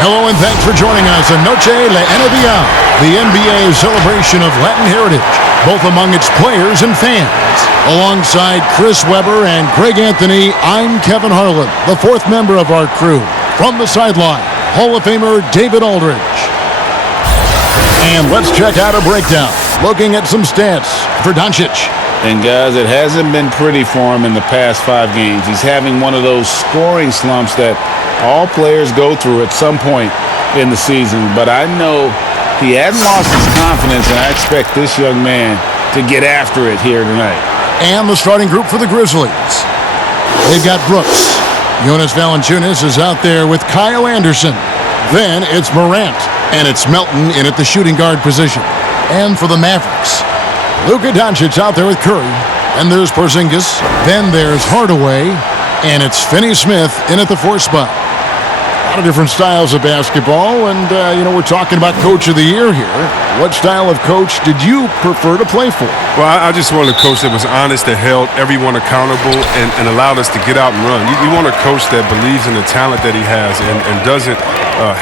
Hello and thanks for joining us in Noche La NBA, the NBA celebration of Latin heritage, both among its players and fans. Alongside Chris Webber and Greg Anthony, I'm Kevin Harlan, the fourth member of our crew. From the sideline, Hall of Famer David Aldridge. And let's check out a breakdown, looking at some stats for Doncic. And guys, it hasn't been pretty for him in the past 5 games. He's having one of those scoring slumps that all players go through at some point in the season. But I know he hasn't lost his confidence, and I expect this young man to get after it here tonight. And the starting group for the Grizzlies. They've got Brooks. Jonas Valanciunas is out there with Kyle Anderson. Then it's Morant, and it's Melton in at the shooting guard position. And for the Mavericks, Luka Doncic out there with Curry. And there's Porzingis. Then there's Hardaway. And it's Finney-Smith in at the 4 spot. A lot of different styles of basketball. And, we're talking about Coach of the Year here. What style of coach did you prefer to play for? Well, I just wanted a coach that was honest, that held everyone accountable, and allowed us to get out and run. You want a coach that believes in the talent that he has and doesn't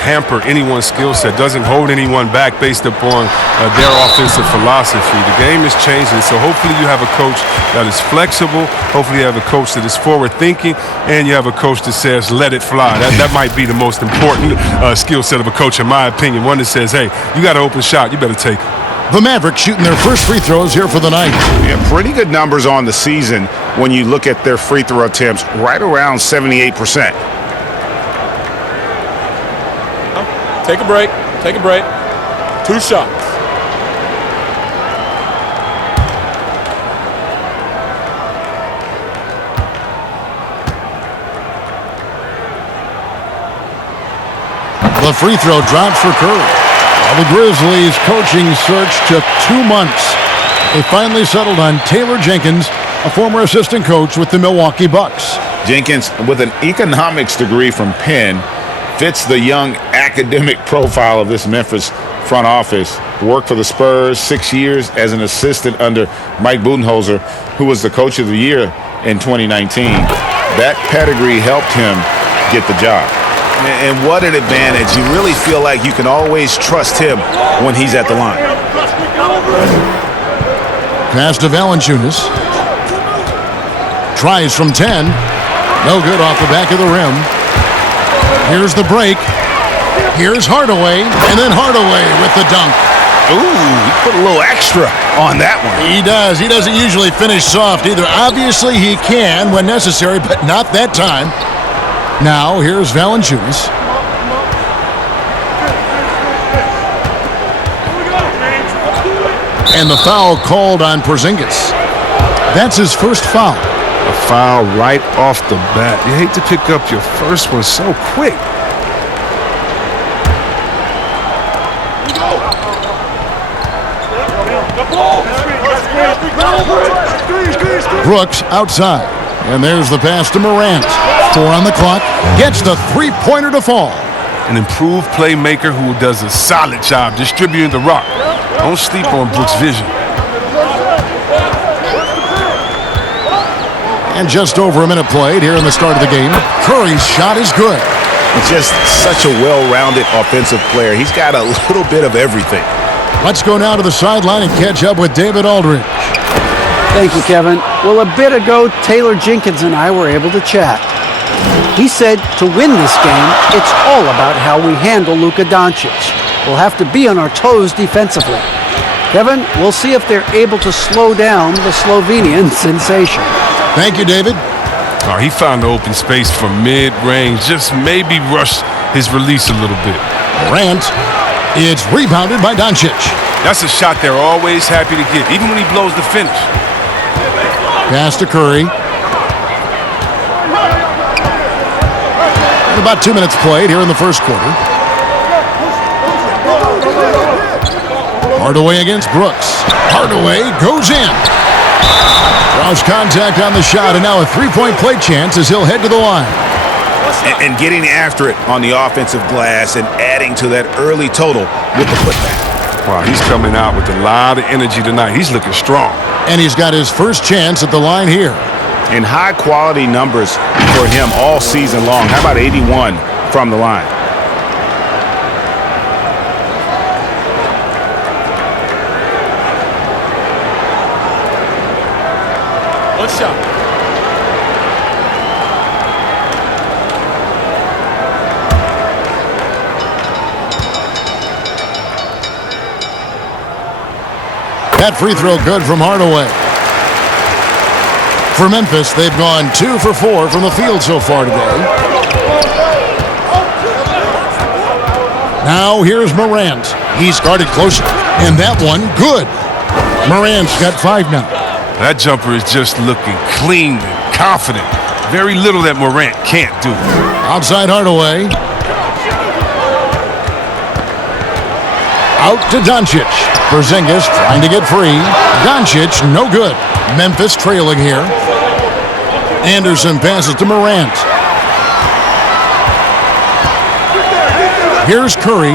hamper anyone's skill set, doesn't hold anyone back based upon their offensive philosophy. The game is changing, so hopefully you have a coach that is flexible. Hopefully you have a coach that is forward-thinking, and you have a coach that says, let it fly. That might be the most important skill set of a coach, in my opinion. One that says, hey, you got an open shot, you better take it. The Mavericks shooting their first free throws here for the night. Yeah, pretty good numbers on the season when you look at their free throw attempts, right around 78%. Take a break. Take a break. 2 shots. The free throw drops for Curry. The Grizzlies' coaching search took 2 months. They finally settled on Taylor Jenkins, a former assistant coach with the Milwaukee Bucks. Jenkins, with an economics degree from Penn, fits the young academic profile of this Memphis front office. Worked for the Spurs 6 years as an assistant under Mike Budenholzer, who was the coach of the year in 2019. That pedigree helped him get the job. And what an advantage. You really feel like you can always trust him when he's at the line. Pass to Valanciunas. Tries from 10. No good off the back of the rim. Here's the break. Here's Hardaway. And then Hardaway with the dunk. Ooh, he put a little extra on that one. He does. He doesn't usually finish soft either. Obviously, he can when necessary, but not that time. Now, here's Valanciunas. And the foul called on Porzingis. That's his first foul. A foul right off the bat. You hate to pick up your first one so quick. Brooks outside. And there's the pass to Morant. 4 on the clock. Gets the three-pointer to fall. An improved playmaker who does a solid job distributing the rock. Don't sleep on Brooks' vision. And just over a minute played here in the start of the game. Curry's shot is good. Just such a well-rounded offensive player. He's got a little bit of everything. Let's go now to the sideline and catch up with David Aldridge. Thank you, Kevin. Well, a bit ago, Taylor Jenkins and I were able to chat. He said to win this game, it's all about how we handle Luka Doncic. We'll have to be on our toes defensively. Kevin, we'll see if they're able to slow down the Slovenian sensation. Thank you, David. Oh, he found the open space from mid-range. Just maybe rushed his release a little bit. Morant. It's rebounded by Doncic. That's a shot they're always happy to get, even when he blows the finish. Pass to Curry. And about 2 minutes played here in the first quarter. Hardaway against Brooks. Hardaway goes in. Draws contact on the shot, and now a three-point play chance as he'll head to the line. And getting after it on the offensive glass and adding to that early total with the putback. Wow, he's coming out with a lot of energy tonight. He's looking strong. And he's got his first chance at the line here. And high-quality numbers for him all season long. How about 81 from the line? Last shot. That free throw good from Hardaway. For Memphis, they've gone 2 for 4 from the field so far today. Now here's Morant. He's guarded closer, and that one good. Morant's got 5 now. That jumper is just looking clean and confident. Very little that Morant can't do. Outside Hardaway. Out to Doncic. Porzingis trying to get free. Doncic, no good. Memphis trailing here. Anderson passes to Morant. Here's Curry.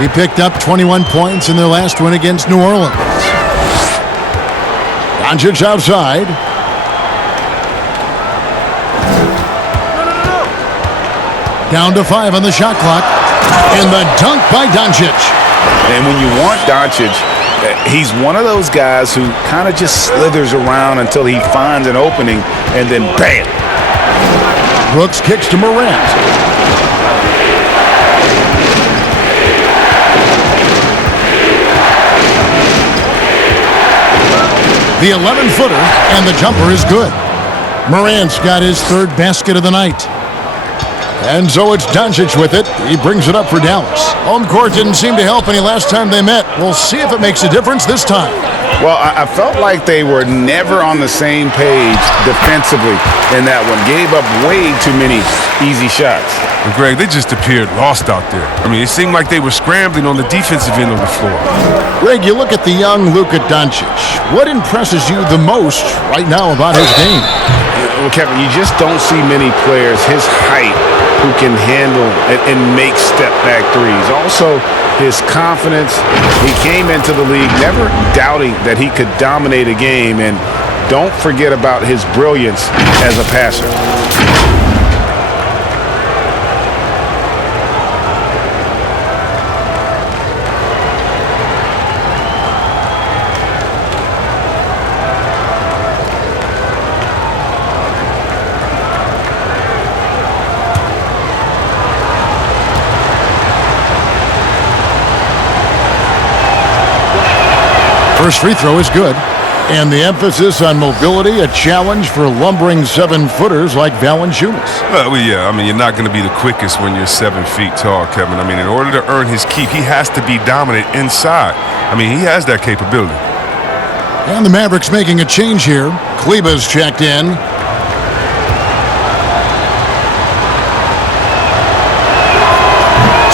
He picked up 21 points in their last win against New Orleans. Doncic outside. Down to 5 on the shot clock. And the dunk by Doncic. And when you want Doncic, he's one of those guys who kind of just slithers around until he finds an opening, and then bam! Brooks kicks to Morant. The 11-footer, and the jumper is good. Morant's got his 3rd basket of the night. And so it's Doncic with it. He brings it up for Dallas. Home court didn't seem to help any last time they met. We'll see if it makes a difference this time. Well, I felt like they were never on the same page defensively in that one. Gave up way too many easy shots. And Greg, they just appeared lost out there. I mean, it seemed like they were scrambling on the defensive end of the floor. Greg, you look at the young Luka Doncic. What impresses you the most right now about his game? Well, Kevin, you just don't see many players his height who can handle and make step-back threes. Also, his confidence. He came into the league never doubting that he could dominate a game, and don't forget about his brilliance as a passer. First free throw is good. And the emphasis on mobility, a challenge for lumbering 7-footers like Valanciunas. Well, yeah, I mean, you're not going to be the quickest when you're 7 feet tall, Kevin. I mean, in order to earn his keep, he has to be dominant inside. I mean, he has that capability. And the Mavericks making a change here. Kleba's checked in.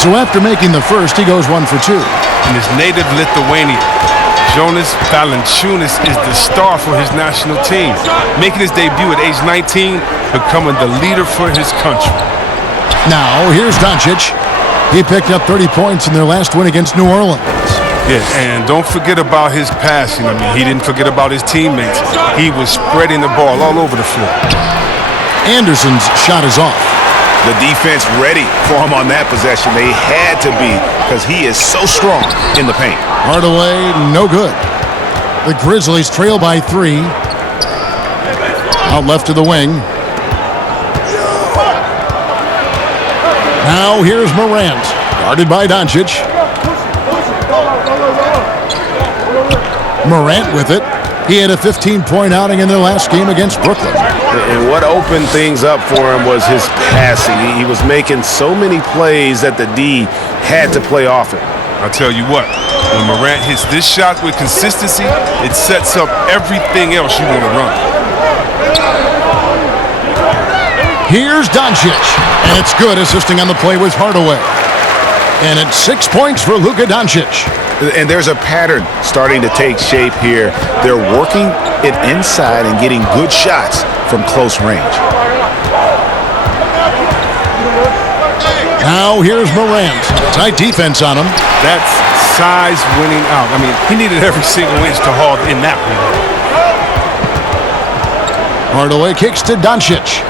So after making the first, he goes 1 for 2. In his native Lithuania, Jonas Valanciunas is the star for his national team, making his debut at age 19, becoming the leader for his country. Now, here's Doncic. He picked up 30 points in their last win against New Orleans. Yeah, and don't forget about his passing. I mean, he didn't forget about his teammates. He was spreading the ball all over the floor. Anderson's shot is off. The defense ready for him on that possession. They had to be, because he is so strong in the paint. Hardaway, no good. The Grizzlies trail by 3. Out left to the wing. Now here's Morant, guarded by Doncic. Morant with it. He had a 15-point outing in their last game against Brooklyn. And what opened things up for him was his passing. He was making so many plays that the D had to play off it. I'll tell you what, when Morant hits this shot with consistency, it sets up everything else you want to run. Here's Doncic, and it's good. Assisting on the play was Hardaway. And it's 6 points for Luka Doncic. And there's a pattern starting to take shape here. They're working it inside and getting good shots from close range. Now here's Morant. Tight defense on him. That's size winning out. I mean, he needed every single inch to haul in that one. Hardaway kicks to Doncic.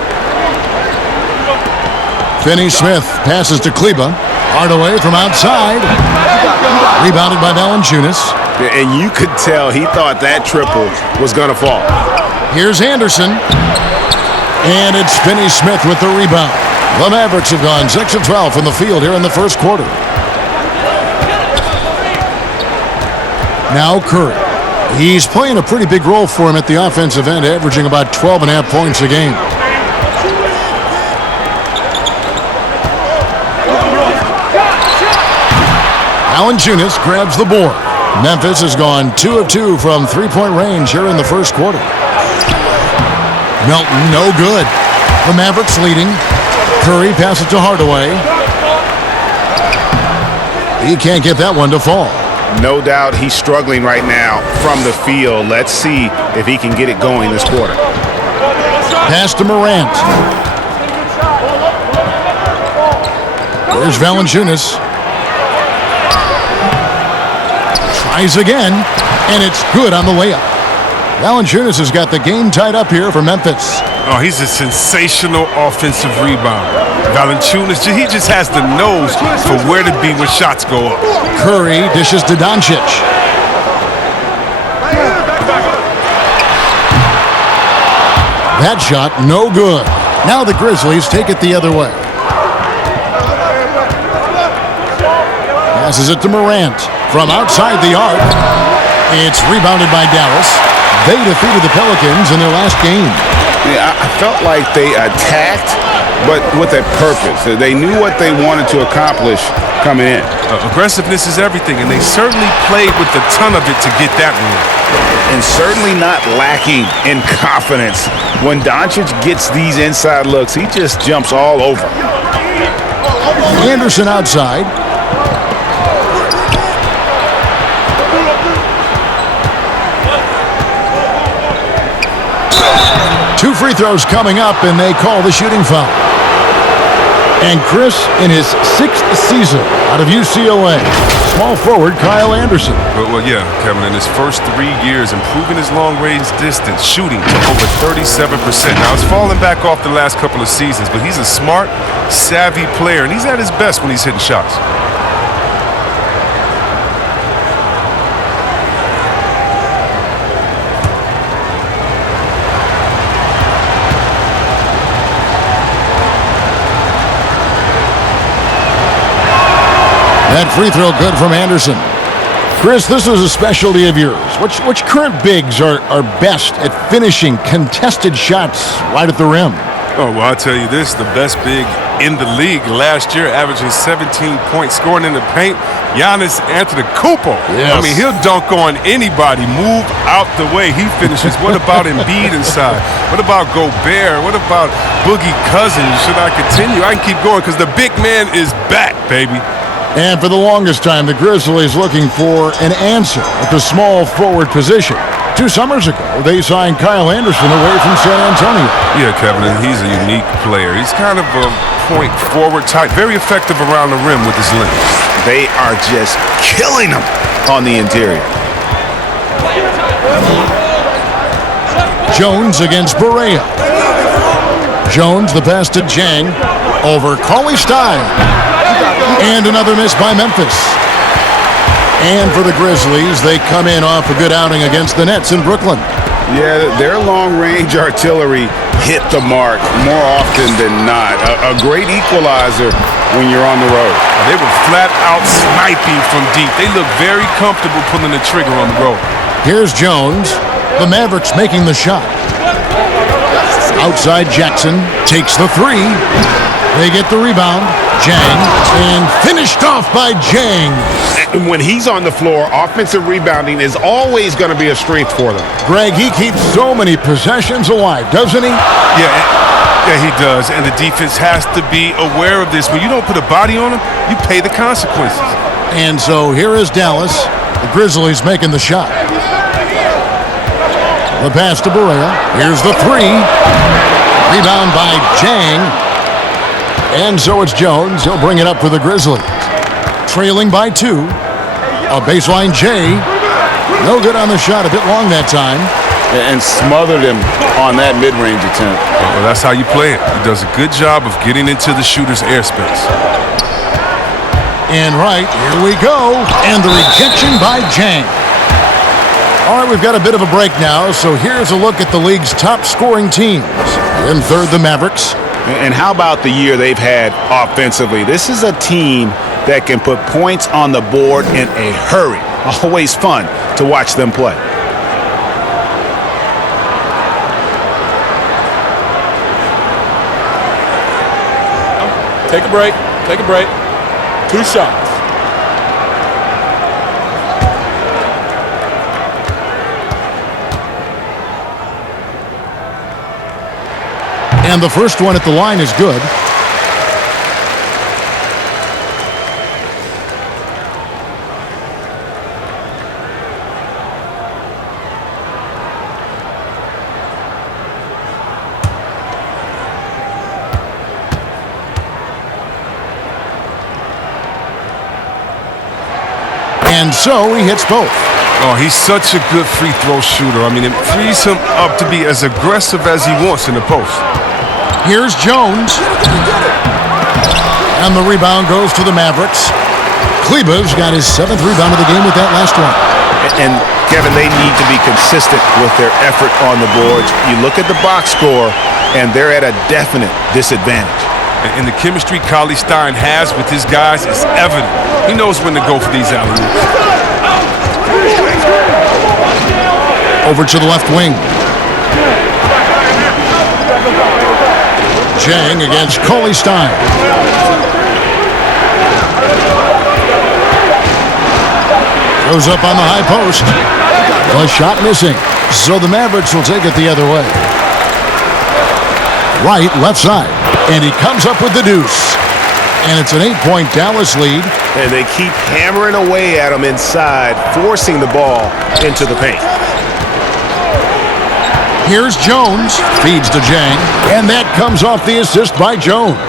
Finney-Smith passes to Kleba. Hardaway from outside. Rebounded by Valanciunas. And you could tell he thought that triple was going to fall. Here's Anderson. And it's Finney Smith with the rebound. The Mavericks have gone 6 of 12 from the field here in the first quarter. Now Curry. He's playing a pretty big role for him at the offensive end, averaging about 12.5 points a game. Valanciunas grabs the board. Memphis has gone 2 of 2 from three-point range here in the first quarter. Melton, no good. The Mavericks leading. Curry passes to Hardaway. He can't get that one to fall. No doubt he's struggling right now from the field. Let's see if he can get it going this quarter. Pass to Morant. There's Valanciunas. Tries again, and it's good on the layup. Valanciunas has got the game tied up here for Memphis. Oh, he's a sensational offensive rebounder. Valanciunas, he just has the nose for where to be when shots go up. Curry dishes to Doncic. That shot, no good. Now the Grizzlies take it the other way. Passes it to Morant from outside the arc. It's rebounded by Dallas. They defeated the Pelicans in their last game. Yeah, I felt like they attacked, but with a purpose. They knew what they wanted to accomplish coming in. Aggressiveness is everything, and they certainly played with a ton of it to get that win. And certainly not lacking in confidence. When Doncic gets these inside looks, he just jumps all over. Anderson outside. Two free throws coming up, and they call the shooting foul. And Chris, in his 6th season out of UCLA, small forward Kyle Anderson. Well, yeah, Kevin, in his first 3 years, improving his long-range distance, shooting to over 37%. Now, it's fallen back off the last couple of seasons, but he's a smart, savvy player, and he's at his best when he's hitting shots. That free throw good from Anderson. Chris, this is a specialty of yours. Which current bigs are best at finishing contested shots right at the rim? Oh, well, I'll tell you this, the best big in the league last year, averaging 17 points, scoring in the paint, Giannis Antetokounmpo. Yes. I mean, he'll dunk on anybody, move out the way, he finishes. What about Embiid inside? What about Gobert? What about Boogie Cousins? Should I continue? I can keep going because the big man is back, baby. And for the longest time, the Grizzlies looking for an answer at the small forward position. 2 summers ago, they signed Kyle Anderson away from San Antonio. Yeah, Kevin, and he's a unique player. He's kind of a point forward type, very effective around the rim with his length. They are just killing him on the interior. Jones against Barea. Jones, the pass to Jang over Cauley-Stein. And another miss by Memphis. And for the Grizzlies, they come in off a good outing against the Nets in Brooklyn. Yeah, their long-range artillery hit the mark more often than not. A great equalizer when you're on the road. They were flat out sniping from deep. They look very comfortable pulling the trigger on the road. Here's Jones. The Mavericks making the shot. Outside Jackson takes the 3. They get the rebound. Jang, and finished off by Jang. When he's on the floor, offensive rebounding is always going to be a strength for them. Greg, he keeps so many possessions alive, doesn't he? Yeah, he does. And the defense has to be aware of this. When you don't put a body on him, you pay the consequences. And so here is Dallas. The Grizzlies making the shot. The pass to Barea. Here's the 3. Rebound by Jang. And so it's Jones. He'll bring it up for the Grizzlies. Trailing by 2. A baseline J. No good on the shot. A bit long that time. And smothered him on that mid-range attempt. Well, that's how you play it. He does a good job of getting into the shooter's airspace. And right, here we go. And the rejection by Jang. All right, we've got a bit of a break now, so here's a look at the league's top scoring teams. In third, the Mavericks. And how about the year they've had offensively? This is a team that can put points on the board in a hurry. Always fun to watch them play. Take a break. Take a break. 2 shots. And the first one at the line is good. And so he hits both. Oh, he's such a good free throw shooter. I mean, it frees him up to be as aggressive as he wants in the post. Here's Jones. And the rebound goes to the Mavericks. Kleba's got his 7th rebound of the game with that last one. And, Kevin, they need to be consistent with their effort on the boards. You look at the box score, and they're at a definite disadvantage. And the chemistry Cauley-Stein has with his guys is evident. He knows when to go for these alley-oops. Over to the left wing. Jang against Cauley-Stein. Goes up on the high post. The shot missing. So the Mavericks will take it the other way. Right, left side. And he comes up with the deuce. And it's an 8-point Dallas lead. And they keep hammering away at him inside, forcing the ball into the paint. Here's Jones. Feeds to Jang. And that comes off the assist by Jones.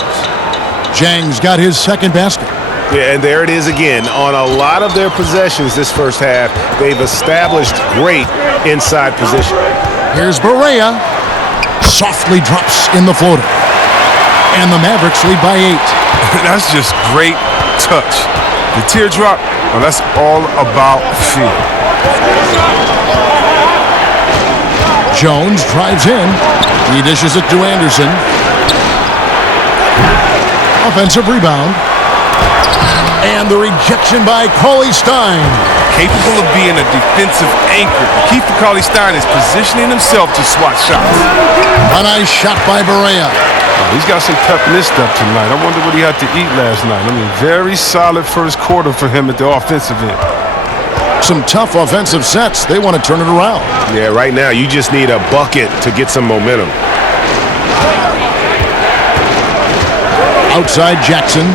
Jang's got his 2nd basket. Yeah, and there it is again. On a lot of their possessions this first half, they've established great inside position. Here's Barea. Softly drops in the floater. And the Mavericks lead by 8. That's just great touch. The teardrop, well, that's all about feel. Jones drives in. He dishes it to Anderson. Offensive rebound. And the rejection by Cauley-Stein. Capable of being a defensive anchor. The key for Cauley-Stein is positioning himself to swat shots. A nice shot by Barea. He's got some pep in his step tonight. I wonder what he had to eat last night. I mean, very solid first quarter for him at the offensive end. Some tough offensive sets. They want to turn it around. Yeah, right now you just need a bucket to get some momentum. Outside Jackson.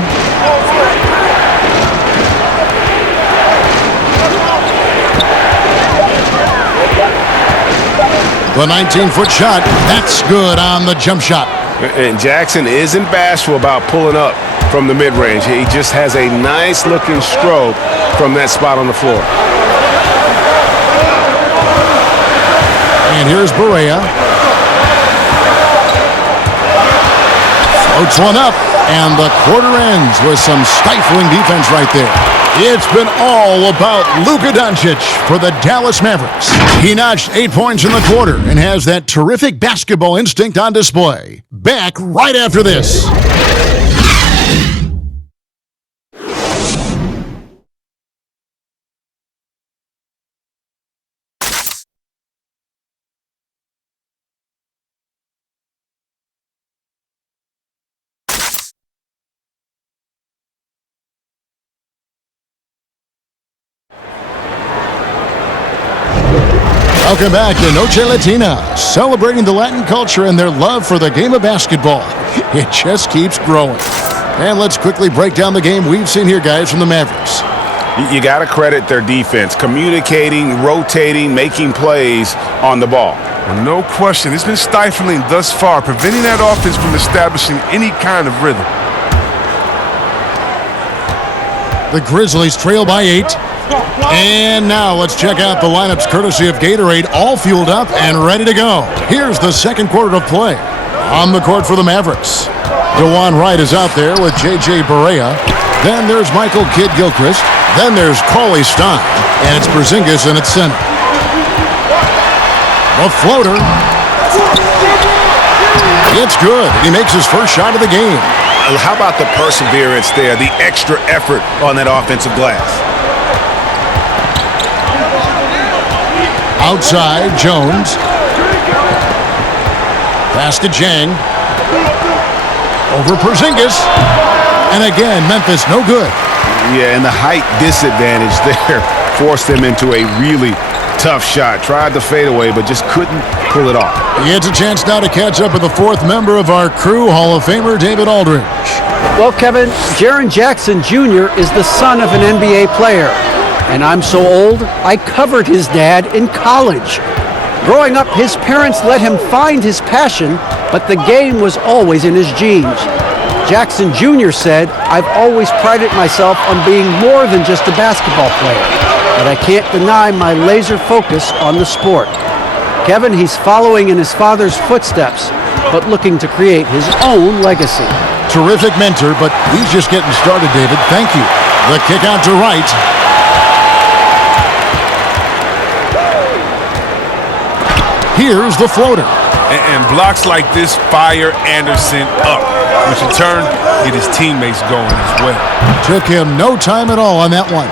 The 19-foot shot. That's good on the jump shot. And Jackson isn't bashful about pulling up from the mid-range. He just has a nice-looking stroke from that spot on the floor. And here's Barea. Floats one up. And the quarter ends with some stifling defense right there. It's been all about Luka Doncic for the Dallas Mavericks. He notched 8 points in the quarter and has that terrific basketball instinct on display. Back right after this. Welcome back to Noche Latina, celebrating the Latin culture and their love for the game of basketball. It just keeps growing. And let's quickly break down the game we've seen here, guys, from the Mavericks. You got to credit their defense, communicating, rotating, making plays on the ball. Well, no question. It's been stifling thus far, preventing that offense from establishing any kind of rhythm. The Grizzlies trail by 8. And now let's check out the lineups courtesy of Gatorade, all fueled up and ready to go. Here's the second quarter of play. On the court for the Mavericks, DeJuan Wright is out there with J.J. Barea. Then there's Michael Kidd-Gilchrist. Then there's Cauley-Stein. And it's Porzingis in at center. The floater. It's good. He makes his first shot of the game. How about the perseverance there, the extra effort on that offensive glass? Outside, Jones. Pass to Jang. Over Porzingis. And again, Memphis no good. Yeah, and the height disadvantage there forced them into a really tough shot. Tried to fade away, but just couldn't pull it off. He gets a chance now to catch up with the fourth member of our crew, Hall of Famer David Aldridge. Well, Kevin, Jaren Jackson Jr. is the son of an NBA player. And I'm so old, I covered his dad in college. Growing up, his parents let him find his passion, but the game was always in his genes. Jackson Jr. said, "I've always prided myself on being more than just a basketball player, but I can't deny my laser focus on the sport." Kevin, he's following in his father's footsteps, but looking to create his own legacy. Terrific mentor, but he's just getting started, David. Thank you. The kick out to Wright. Here's the floater. And blocks like this fire Anderson up, which in turn get his teammates going as well. Took him no time at all on that one.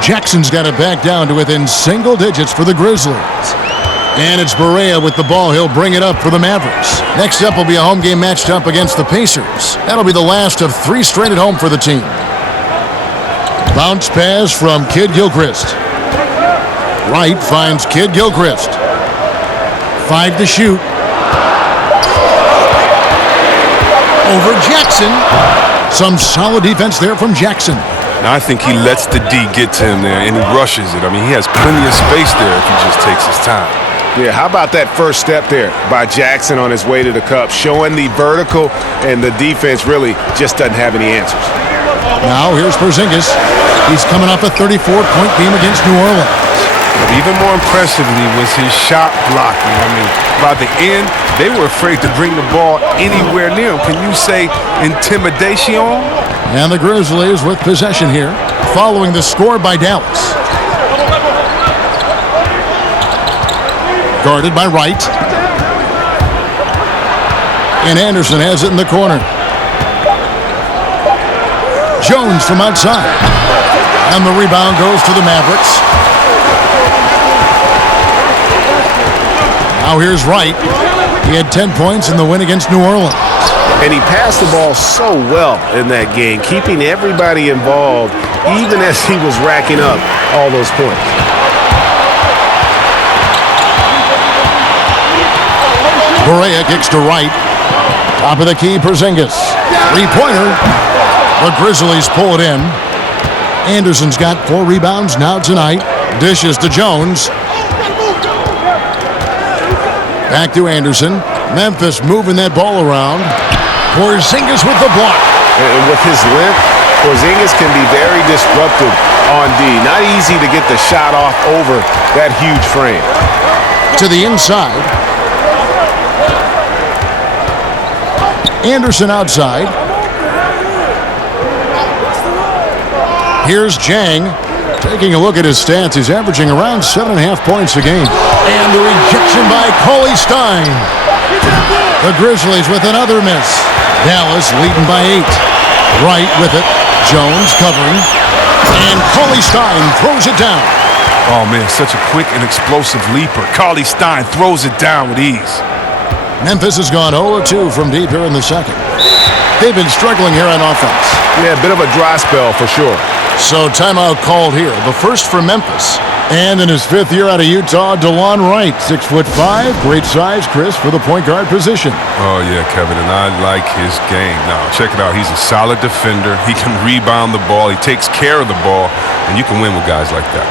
Jackson's got it back down to within single digits for the Grizzlies. And it's Barea with the ball. He'll bring it up for the Mavericks. Next up will be a home game matched up against the Pacers. That'll be the last of 3 straight at home for the team. Bounce pass from Kid Gilchrist. Wright finds Kid Gilchrist. 5 to shoot. Over Jackson. Some solid defense there from Jackson. Now I think he lets the D get to him there, and he rushes it. I mean, he has plenty of space there if he just takes his time. Yeah, how about that first step there by Jackson on his way to the cup, showing the vertical, and the defense really just doesn't have any answers. Now here's Porzingis. He's coming off a 34-point game against New Orleans. But even more impressively was his shot blocking. I mean, by the end, they were afraid to bring the ball anywhere near him. Can you say intimidation? And the Grizzlies with possession here, following the score by Dallas. Guarded by Wright. And Anderson has it in the corner. Jones from outside. And the rebound goes to the Mavericks. Now here's Wright. He had 10 points in the win against New Orleans. And he passed the ball so well in that game, keeping everybody involved, even as he was racking up all those points. Barea kicks to Wright. Top of the key, Porzingis. Three-pointer. The Grizzlies pull it in. Anderson's got 4 rebounds now tonight. Dishes to Jones. Back to Anderson. Memphis moving that ball around. Porzingis with the block. And with his length, Porzingis can be very disruptive on D. Not easy to get the shot off over that huge frame. To the inside. Anderson outside. Here's Jang. Taking a look at his stats, he's averaging around 7.5 points a game. And the rejection by Cauley Stein. The Grizzlies with another miss. Dallas leading by 8. Wright with it. Jones covering. And Cauley Stein throws it down. Oh, man, such a quick and explosive leaper. Cauley Stein throws it down with ease. Memphis has gone 0-2 from deep here in the second. They've been struggling here on offense. Yeah, a bit of a dry spell for sure. So timeout called here. The first for Memphis. And in his 5th year out of Utah, DeLon Wright, 6'5", great size, Chris, for the point guard position. Oh, yeah, Kevin, and I like his game. Now, check it out. He's a solid defender. He can rebound the ball. He takes care of the ball, and you can win with guys like that.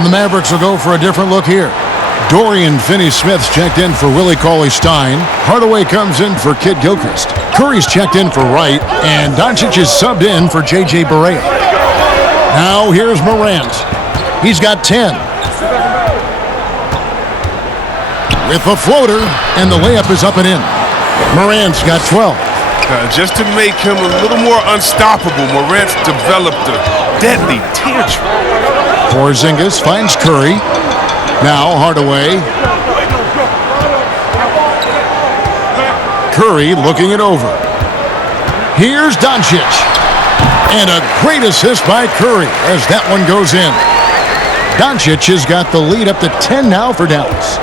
And the Mavericks will go for a different look here. Dorian Finney-Smith's checked in for Willie Cauley-Stein. Hardaway comes in for Kid Gilchrist. Curry's checked in for Wright. And Doncic is subbed in for J.J. Barea. Now here's Morant. He's got 10. With the floater, and the layup is up and in. Morant's got 12. Just to make him a little more unstoppable, Morant's developed a deadly tantrum. Porzingis finds Curry. Now Hardaway. Curry looking it over. Here's Doncic. And a great assist by Curry as that one goes in. Doncic has got the lead up to 10 now for Dallas.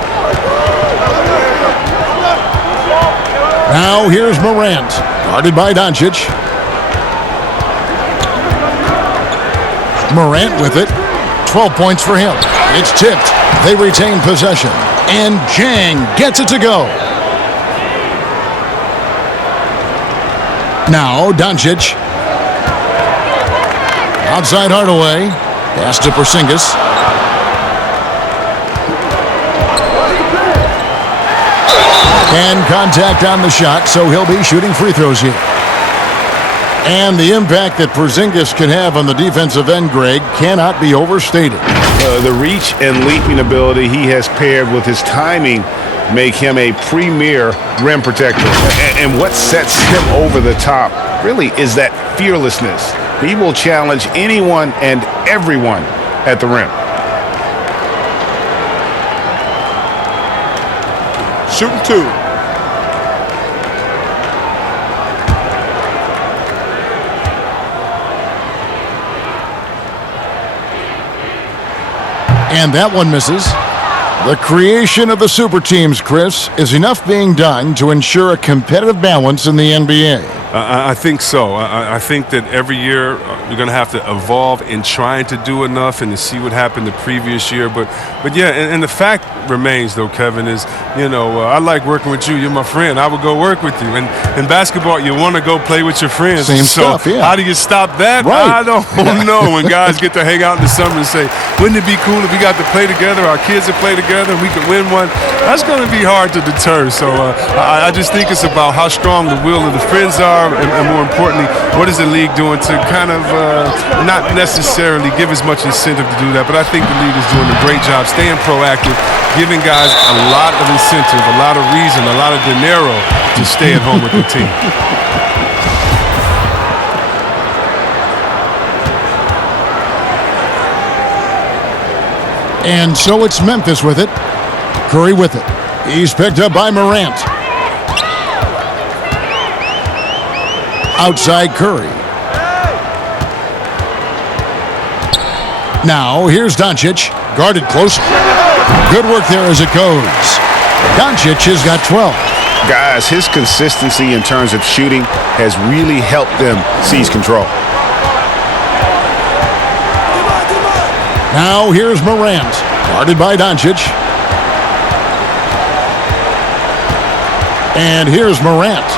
Now here's Morant, guarded by Doncic. Morant with it. 12 points for him. It's tipped. They retain possession. And Jang gets it to go. Now Doncic. Outside Hardaway. Pass to Porzingis. And contact on the shot, so he'll be shooting free throws here. And the impact that Porzingis can have on the defensive end, Greg, cannot be overstated. The reach and leaping ability he has paired with his timing make him a premier rim protector. And what sets him over the top really is that fearlessness. He will challenge anyone and everyone at the rim. Shooting 2. And that one misses. The creation of the super teams, Chris, is enough being done to ensure a competitive balance in the NBA. I think so. I think that every year you're going to have to evolve in trying to do enough and to see what happened the previous year. But yeah, and the fact remains, though, Kevin, is, I like working with you. You're my friend. I would go work with you. And in basketball, you want to go play with your friends. Same stuff, yeah. How do you stop that? Right. I don't know. When guys get to hang out in the summer and say, wouldn't it be cool if we got to play together, our kids would play together, and we could win one? That's going to be hard to deter. So I just think it's about how strong the will of the friends are. And more importantly, what is the league doing to kind of not necessarily give as much incentive to do that, but I think the league is doing a great job staying proactive, giving guys a lot of incentive, a lot of reason, a lot of dinero to stay at home with the team. And so it's Memphis with it. Curry with it. He's picked up by Morant. Outside Curry. Now here's Doncic, guarded close. Good work there as it goes. Doncic has got 12. Guys, his consistency in terms of shooting has really helped them seize control. Now here's Morant, guarded by Doncic. And here's Morant.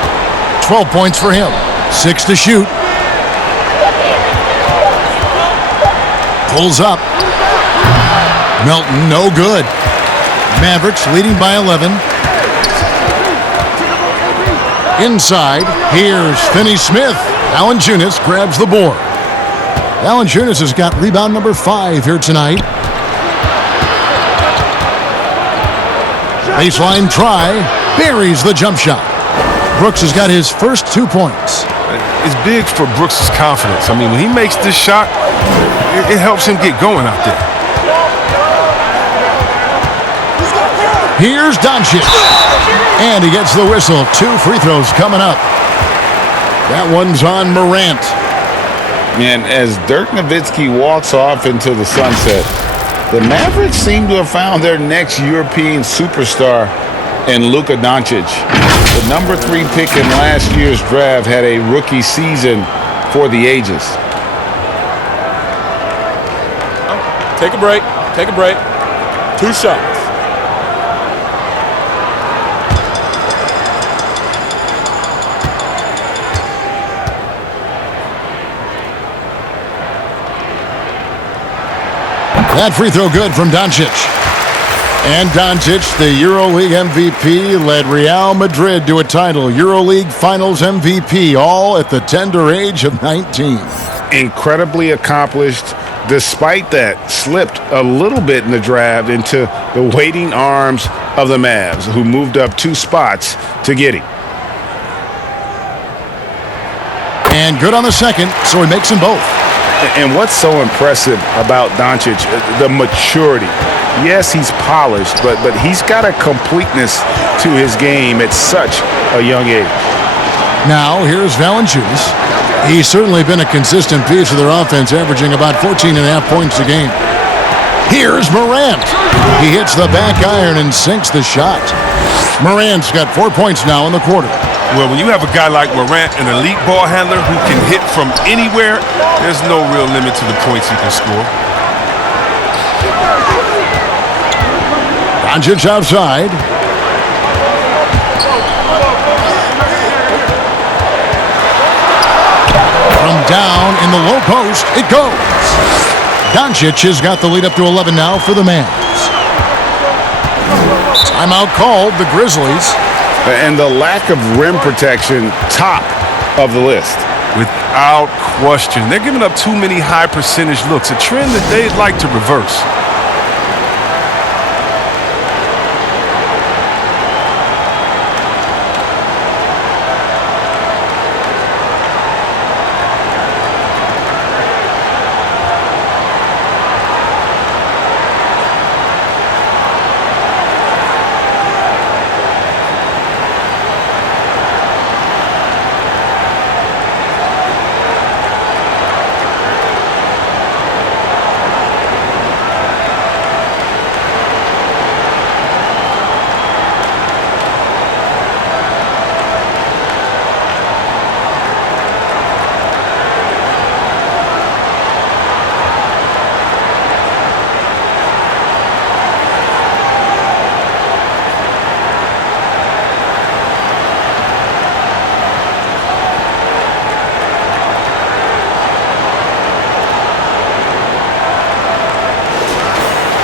12 points for him. 6 to shoot. Pulls up. Melton, no good. Mavericks leading by 11. Inside, here's Finney-Smith. Valanciunas grabs the board. Valanciunas has got rebound number 5 here tonight. Baseline try. Buries the jump shot. Brooks has got his first 2 points. It's big for Brooks' confidence. I mean, when he makes this shot, it helps him get going out there. Here's Doncic. And he gets the whistle. 2 free throws coming up. That one's on Morant. And as Dirk Nowitzki walks off into the sunset, the Mavericks seem to have found their next European superstar in Luka Doncic. The number 3 pick in last year's draft had a rookie season for the ages. Take a break. Take a break. 2 shots. That free throw good from Doncic. And Doncic, the EuroLeague MVP, led Real Madrid to a title. EuroLeague Finals MVP, all at the tender age of 19. Incredibly accomplished. Despite that, slipped a little bit in the draft into the waiting arms of the Mavs, who moved up 2 spots to get him. And good on the second, so he makes them both. And what's so impressive about Doncic, the maturity. Yes, he's polished, but he's got a completeness to his game at such a young age. Now, here's Valanciunas. He's certainly been a consistent piece of their offense, averaging about 14.5 points a game. Here's Morant. He hits the back iron and sinks the shot. Morant's got 4 points now in the quarter. Well, when you have a guy like Morant, an elite ball handler who can hit from anywhere, there's no real limit to the points he can score. Doncic outside. From down in the low post, it goes. Doncic has got the lead up to 11 now for the Mavs. Timeout called, the Grizzlies. And the lack of rim protection, top of the list. Without question. They're giving up too many high percentage looks, a trend that they'd like to reverse.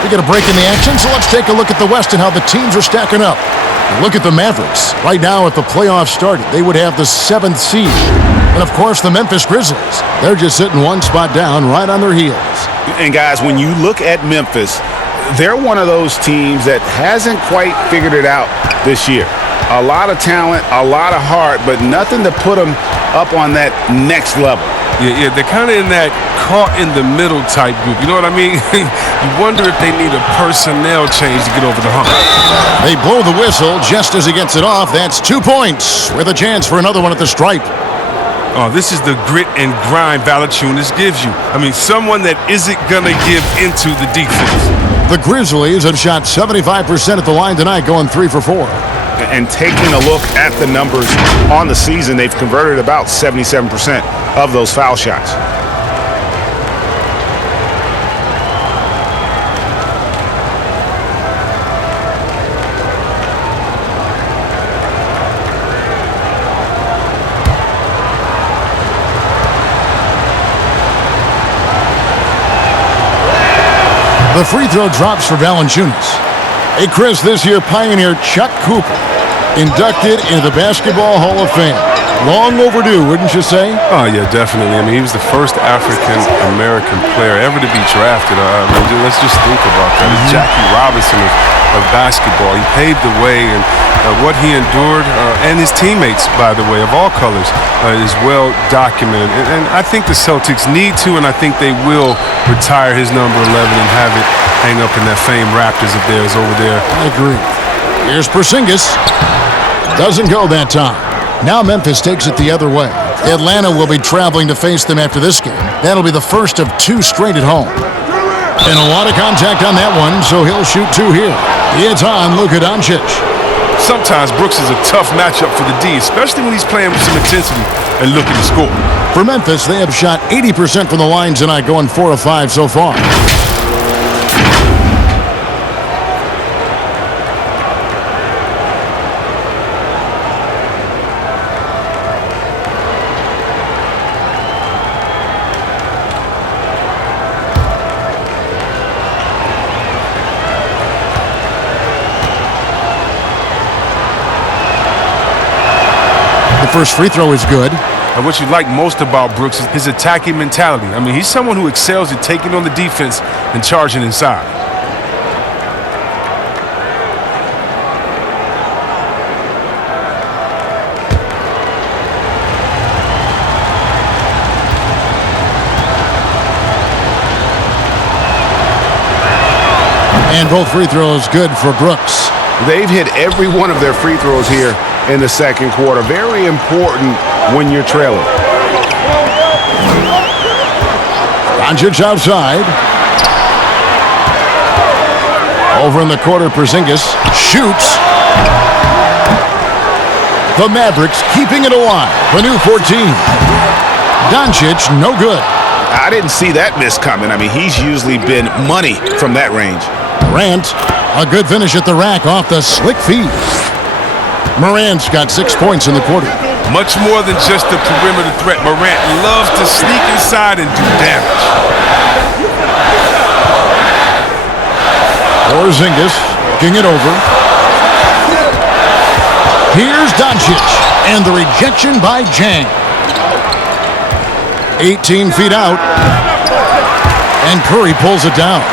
We get a break in the action, so let's take a look at the West and how the teams are stacking up. Look at the Mavericks. Right now, if the playoffs started, they would have the 7th seed. And, of course, the Memphis Grizzlies. They're just sitting 1 spot down right on their heels. And, guys, when you look at Memphis, they're one of those teams that hasn't quite figured it out this year. A lot of talent, a lot of heart, but nothing to put them up on that next level. Yeah, they're kind of in that caught in the middle type group. You know what I mean? You wonder if they need a personnel change to get over the hump. They blow the whistle just as he gets it off. That's 2 points with a chance for another one at the stripe. Oh, this is the grit and grind Valanciunas gives you. I mean, someone that isn't going to give into the defense. The Grizzlies have shot 75% at the line tonight, going 3 for 4. And taking a look at the numbers on the season, they've converted about 77% of those foul shots. The free throw drops for Valanciunas. Hey, Chris, this year Pioneer Chuck Cooper inducted into the Basketball Hall of Fame. Long overdue, wouldn't you say? Oh, yeah, definitely. I mean, he was the first African-American player ever to be drafted. Let's just think about that. It's Jackie Robinson of basketball. He paved the way, and what he endured, and his teammates, by the way, of all colors, is well documented. And I think the Celtics need to, and I think they will retire his number 11 and have it hang up in that famed Raptors of theirs over there. I agree. Here's Porzingis. Doesn't go that time. Now Memphis takes it the other way. Atlanta will be traveling to face them after this game. That'll be the first of 2 straight at home. And a lot of contact on that one, so he'll shoot 2 here. It's on Luka Doncic. Sometimes Brooks is a tough matchup for the D, especially when he's playing with some intensity and looking to score. For Memphis, they have shot 80% from the line tonight, going 4 of 5 so far. The first free throw is good. And what you like most about Brooks is his attacking mentality. I mean, he's someone who excels at taking on the defense and charging inside. And both free throws good for Brooks. They've hit every one of their free throws here in the second quarter. Very important when you're trailing. Doncic outside. Over in the corner, Porzingis shoots. The Mavericks keeping it alive. The new 14. Doncic, no good. I didn't see that miss coming. I mean, he's usually been money from that range. Morant, a good finish at the rack off the slick feed. Morant's got 6 points in the quarter. Much more than just a perimeter threat. Morant loves to sneak inside and do damage. Porzingis looking it over. Here's Doncic, and the rejection by Jang. 18 feet out, and Curry pulls it down.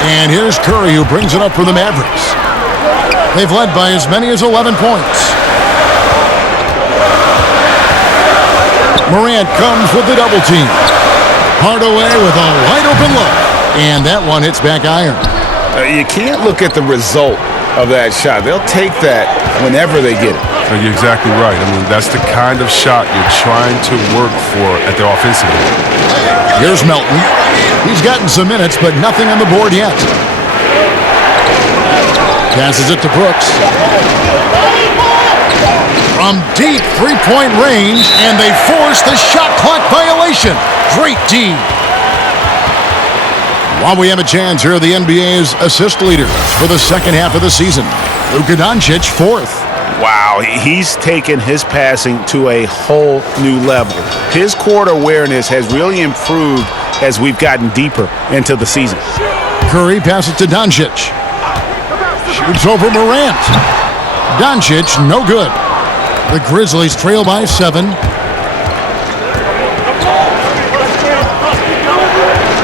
And here's Curry, who brings it up for the Mavericks. They've led by as many as 11 points. Morant comes with the double team. Hardaway with a wide open look. And that one hits back iron. You can't look at the result of that shot. They'll take that whenever they get it. You're exactly right. I mean, that's the kind of shot you're trying to work for at the offensive end. Here's Melton. He's gotten some minutes, but nothing on the board yet. Passes it to Brooks. From deep three-point range, and they force the shot clock violation. Great D. While we have a chance, here are the NBA's assist leaders for the second half of the season. Luka Doncic, 4th. Wow, he's taken his passing to a whole new level. His court awareness has really improved as we've gotten deeper into the season. Curry passes to Doncic. Shoots over Morant. Doncic, no good. The Grizzlies trail by 7.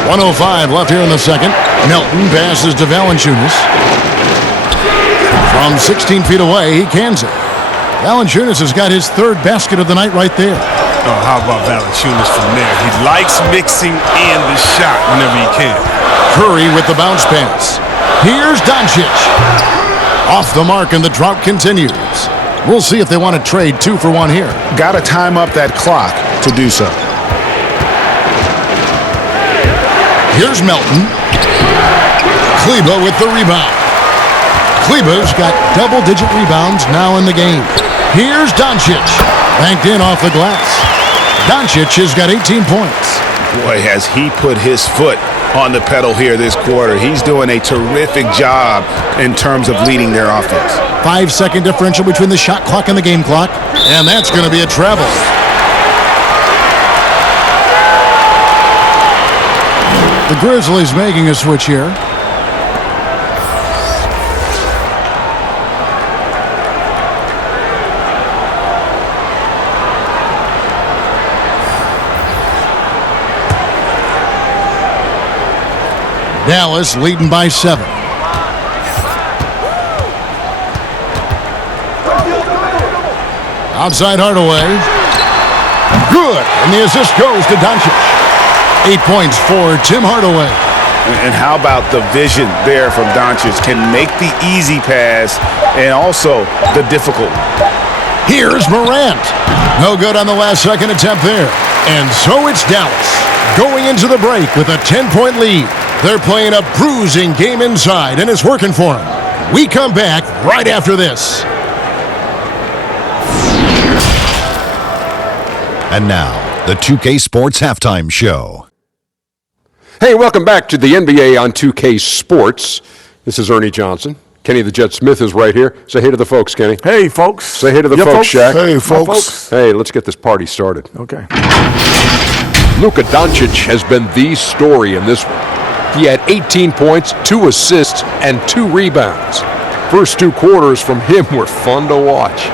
1:05 left here in the second. Melton passes to Valanciunas. From 16 feet away, he cans it. Valanciunas has got his 3rd basket of the night right there. Oh, how about Valanciunas from there? He likes mixing in the shot whenever he can. Curry with the bounce pass. Here's Doncic. Off the mark, and the drought continues. We'll see if they want to trade 2 for 1 here. Got to time up that clock to do so. Here's Melton. Kleba with the rebound. Kleba's got double-digit rebounds now in the game. Here's Doncic. Banked in off the glass. Doncic has got 18 points. Boy, has he put his foot on the pedal here this quarter. He's doing a terrific job in terms of leading their offense. 5-second differential between the shot clock and the game clock. And that's going to be a travel. The Grizzlies making a switch here. Dallas leading by 7. Outside Hardaway. Good. And the assist goes to Doncic. 8 points for Tim Hardaway. And how about the vision there from Doncic? Can make the easy pass and also the difficult. Here's Morant. No good on the last second attempt there. And so it's Dallas going into the break with a 10-point lead. They're playing a bruising game inside, and it's working for them. We come back right after this. And now, the 2K Sports Halftime Show. Hey, welcome back to the NBA on 2K Sports. This is Ernie Johnson. Kenny the Jet Smith is right here. Say hey to the folks, Kenny. Hey, folks. Say hey to the folks, Shaq. Hey, folks. Hey, let's get this party started. Okay. Luka Doncic has been the story in this one. He had 18 points, 2 assists, and 2 rebounds. First 2 quarters from him were fun to watch.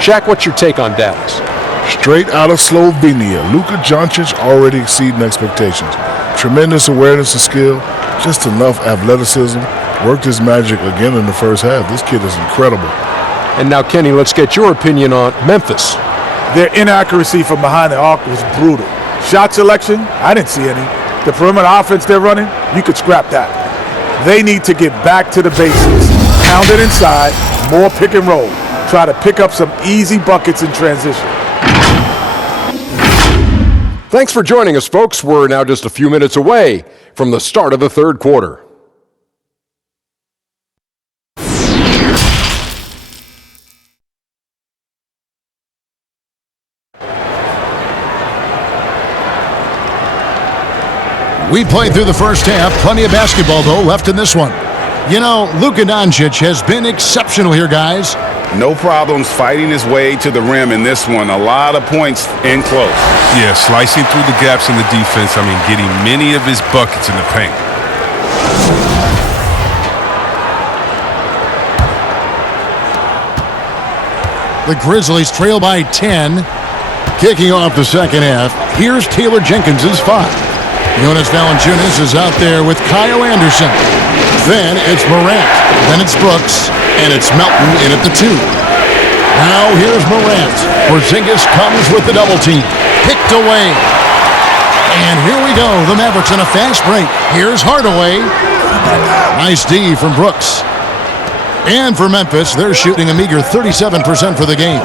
Shaq, what's your take on Dallas? Straight out of Slovenia, Luka Doncic already exceeding expectations. Tremendous awareness and skill, just enough athleticism. Worked his magic again in the first half. This kid is incredible. And now, Kenny, let's get your opinion on Memphis. Their inaccuracy from behind the arc was brutal. Shot selection, I didn't see any. The perimeter offense they're running, you could scrap that. They need to get back to the basics. Pound it inside, more pick and roll. Try to pick up some easy buckets in transition. Thanks for joining us, folks. We're now just a few minutes away from the start of the third quarter. We played through the first half. Plenty of basketball, though, left in this one. You know, Luka Doncic has been exceptional here, guys. No problems fighting his way to the rim in this one. A lot of points in close. Yeah, slicing through the gaps in the defense. I mean, getting many of his buckets in the paint. The Grizzlies trail by 10. Kicking off the second half, here's Taylor Jenkins' 5. Jonas Valanciunas is out there with Kyle Anderson. Then it's Morant. Then it's Brooks. And it's Melton in at the 2. Now here's Morant. Porzingis comes with the double team. Picked away. And here we go. The Mavericks in a fast break. Here's Hardaway. Nice D from Brooks. And for Memphis, they're shooting a meager 37% for the game.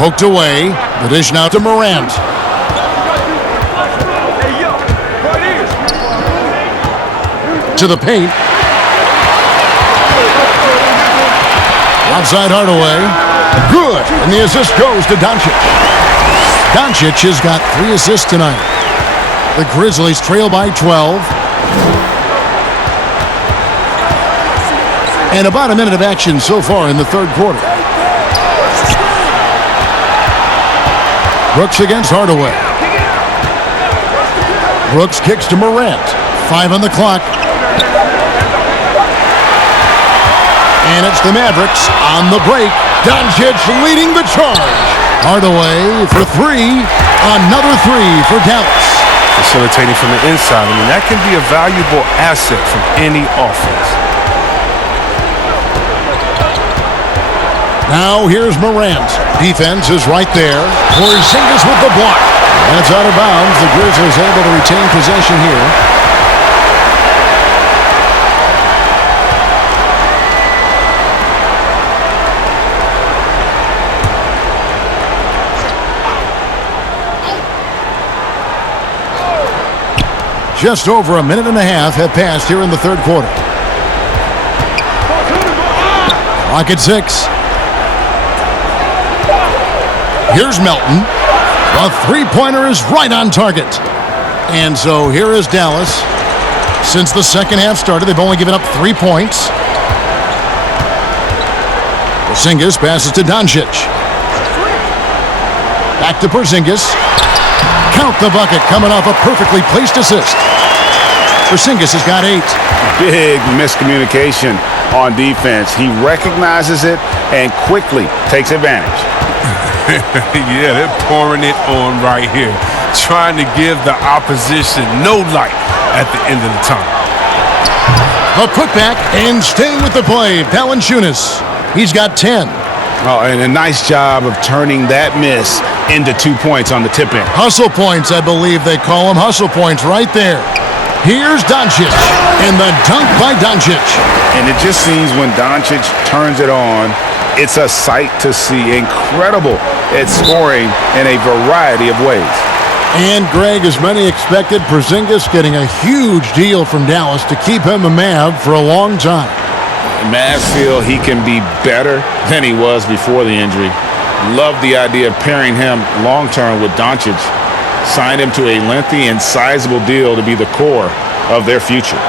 Poked away. The dish now to Morant. To the paint. Outside Hardaway. Good. And the assist goes to Doncic. Doncic has got 3 assists tonight. The Grizzlies trail by 12. And about a minute of action so far in the third quarter. Brooks against Hardaway. Brooks kicks to Morant. 5 on the clock. And it's the Mavericks on the break. Doncic leading the charge. Hardaway for 3. Another 3 for Dallas. Facilitating from the inside. I mean, that can be a valuable asset from any offense. Now here's Morant. Defense is right there. Porzingis with the block. That's out of bounds. The Grizzlies able to retain possession here. Just over a minute and a half have passed here in the third quarter. Clock at 6. Here's Melton. The three-pointer is right on target. And so here is Dallas. Since the second half started, they've only given up 3 points. Porzingis passes to Doncic. Back to Porzingis. Count the bucket coming off a perfectly placed assist. Porzingis has got 8. Big miscommunication on defense. He recognizes it and quickly takes advantage. Yeah, they're pouring it on right here. Trying to give the opposition no light at the end of the tunnel. A putback and staying with the play. Valanciunas. He's got 10. Oh, and a nice job of turning that miss into 2 points on the tip in. Hustle points, I believe they call them. Hustle points right there. Here's Doncic, and the dunk by Doncic. And it just seems when Doncic turns it on, it's a sight to see. Incredible at scoring in a variety of ways. And Greg, as many expected, Porzingis getting a huge deal from Dallas to keep him a Mav for a long time. Mavs feel he can be better than he was before the injury. Love the idea of pairing him long-term with Doncic. Signed him to a lengthy and sizable deal to be the core of their future.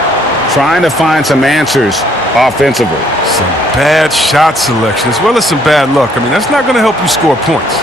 Trying to find some answers offensively. Some bad shot selection as well as some bad luck. I mean, that's not going to help you score points.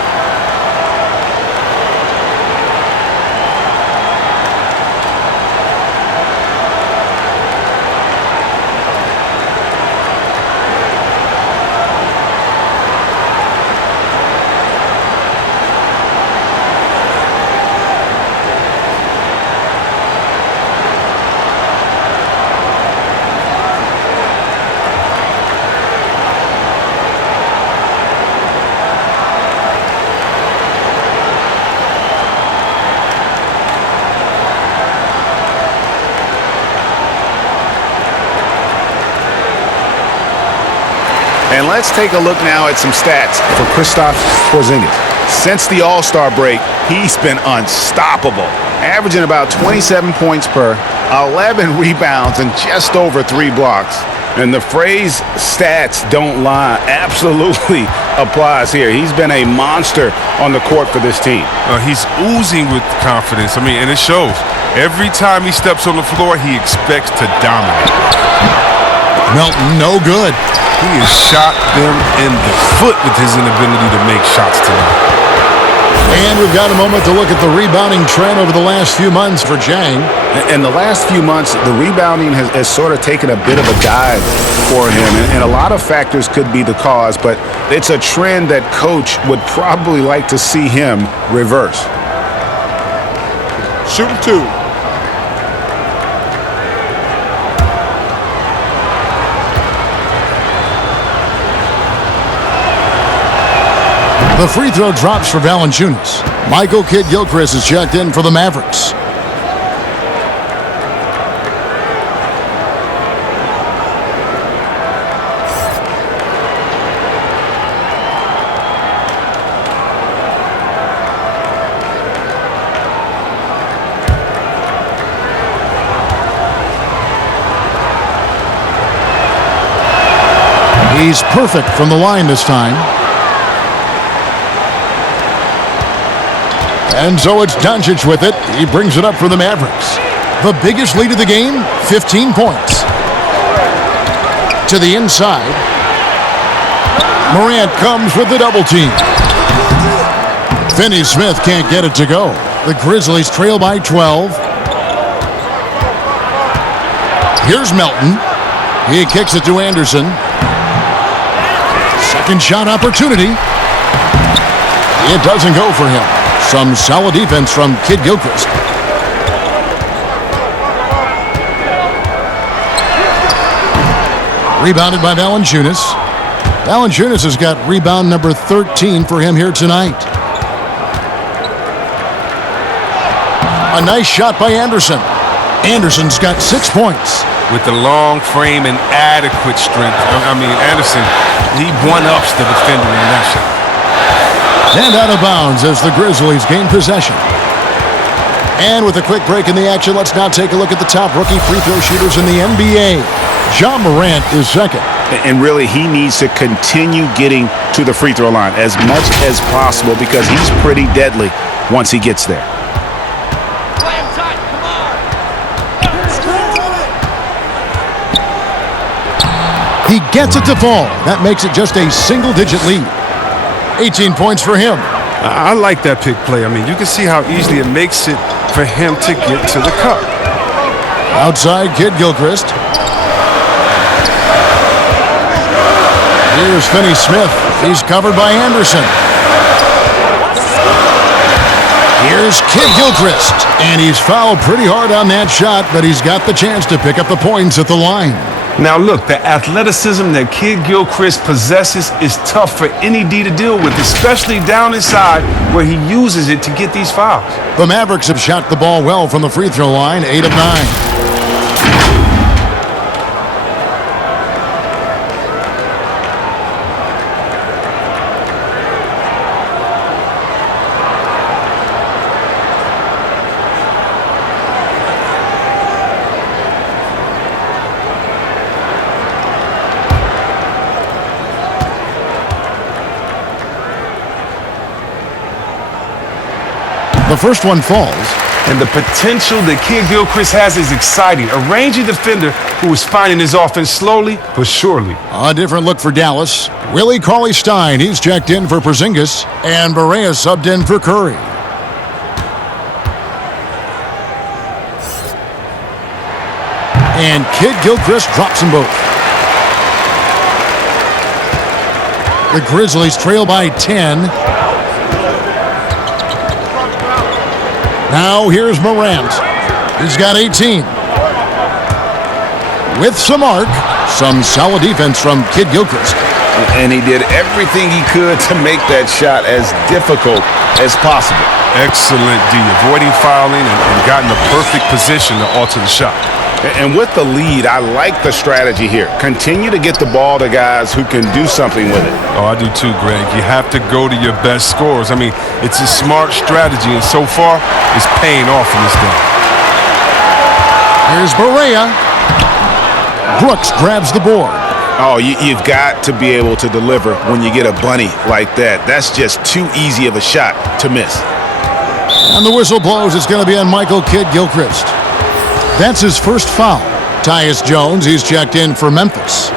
And let's take a look now at some stats for Kristaps Porzingis. Since the All-Star break, he's been unstoppable, averaging about 27 points per, 11 rebounds, and just over 3 blocks. And the phrase stats don't lie absolutely applies here. He's been a monster on the court for this team. He's oozing with confidence. I mean, and it shows. Every time he steps on the floor, he expects to dominate. Melton, no good. He has shot them in the foot with his inability to make shots tonight. And we've got a moment to look at the rebounding trend over the last few months for Jang. In the last few months, the rebounding has sort of taken a bit of a dive for him, and a lot of factors could be the cause, but it's a trend that Coach would probably like to see him reverse. Shooting 2. The free throw drops for Valanciunas. Michael Kidd-Gilchrist is checked in for the Mavericks. He's perfect from the line this time. And so it's Doncic with it. He brings it up for the Mavericks. The biggest lead of the game, 15 points. To the inside. Morant comes with the double team. Finney-Smith can't get it to go. The Grizzlies trail by 12. Here's Melton. He kicks it to Anderson. Second shot opportunity. It doesn't go for him. Some solid defense from Kidd-Gilchrist. Rebounded by Valanciunas. Valanciunas has got rebound number 13 for him here tonight. A nice shot by Anderson. Anderson's got 6 points. With the long frame and adequate strength. I mean, Anderson, he one-ups the defender in that shot. And out of bounds as the Grizzlies gain possession. And with a quick break in the action, let's now take a look at the top rookie free throw shooters in the NBA. Ja Morant is second. And really, he needs to continue getting to the free throw line as much as possible because he's pretty deadly once he gets there. He gets it to fall. That makes it just a single-digit lead. 18 points for him. I like that pick play. I mean, you can see how easily it makes it for him to get to the cup. Outside, Kidd-Gilchrist. Here's Finney-Smith. He's covered by Anderson. Here's Kidd-Gilchrist. And he's fouled pretty hard on that shot, but he's got the chance to pick up the points at the line. Now look, the athleticism that Kidd-Gilchrist possesses is tough for any D to deal with, especially down inside where he uses it to get these fouls. The Mavericks have shot the ball well from the free throw line, 8 of 9. The first one falls. And the potential that Kidd-Gilchrist has is exciting. A rangy defender who is finding his offense slowly but surely. A different look for Dallas. Willie Cauley-Stein, he's checked in for Porzingis. And Barea subbed in for Curry. And Kidd-Gilchrist drops them both. The Grizzlies trail by 10. Now here's Morant. He's got 18. With some arc, some solid defense from Kidd-Gilchrist. And he did everything he could to make that shot as difficult as possible. Excellent D, avoiding fouling and got in the perfect position to alter the shot. And with the lead, I like the strategy here. Continue to get the ball to guys who can do something with it. Oh, I do too, Greg. You have to go to your best scorers. I mean, it's a smart strategy, and so far, it's paying off in this game. Here's Barea. Brooks grabs the board. Oh, you've got to be able to deliver when you get a bunny like that. That's just too easy of a shot to miss. And the whistle blows. It's going to be on Michael Kidd-Gilchrist. That's his first foul. Tyus Jones, he's checked in for Memphis.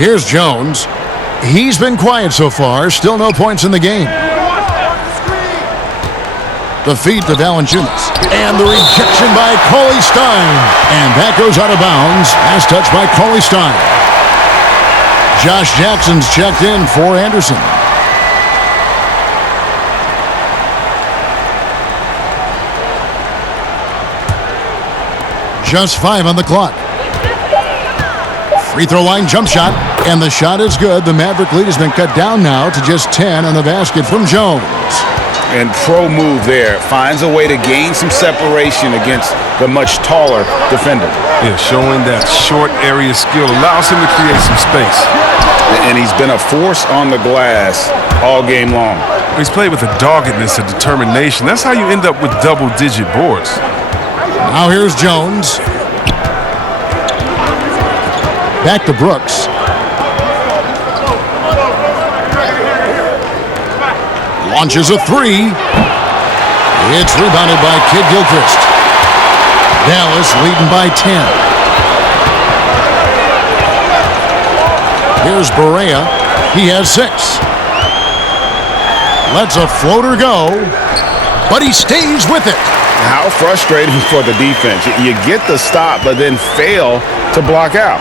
Here's Jones. He's been quiet so far. Still no points in the game. The feed to Valanciunas. And the rejection by Cauley Stein. And that goes out of bounds. Last touch by Cauley Stein. Josh Jackson's checked in for Anderson. Just 5 on the clock. Free throw line jump shot. And the shot is good. The Maverick lead has been cut down now to just 10 on the basket from Jones. And pro move there. Finds a way to gain some separation against the much taller defender. Yeah, showing that short area skill allows him to create some space. And he's been a force on the glass all game long. He's played with a doggedness and determination. That's how you end up with double-digit boards. Now here's Jones. Back to Brooks. Launches a three. It's rebounded by Kidd-Gilchrist. Dallas leading by 10. Here's Barea. He has 6. Lets a floater go, but he stays with it. How frustrating for the defense. You get the stop, but then fail to block out.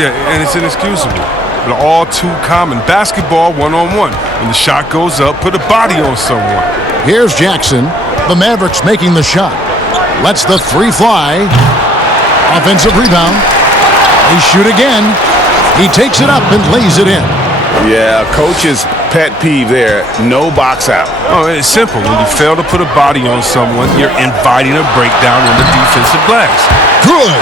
Yeah, and it's inexcusable. But all too common. Basketball one-on-one. When the shot goes up, put a body on someone. Here's Jackson. The Mavericks making the shot. Lets the three fly. Offensive rebound. They shoot again. He takes it up and lays it in. Yeah, coach's pet peeve there. No box out. Oh, it's simple. When you fail to put a body on someone, you're inviting a breakdown in the defensive glass. Good.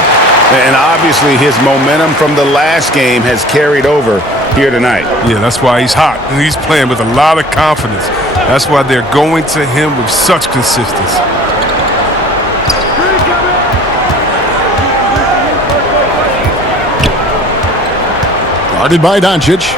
And obviously his momentum from the last game has carried over here tonight. Yeah, that's why he's hot. He's playing with a lot of confidence. That's why they're going to him with such consistency. Guarded by Doncic.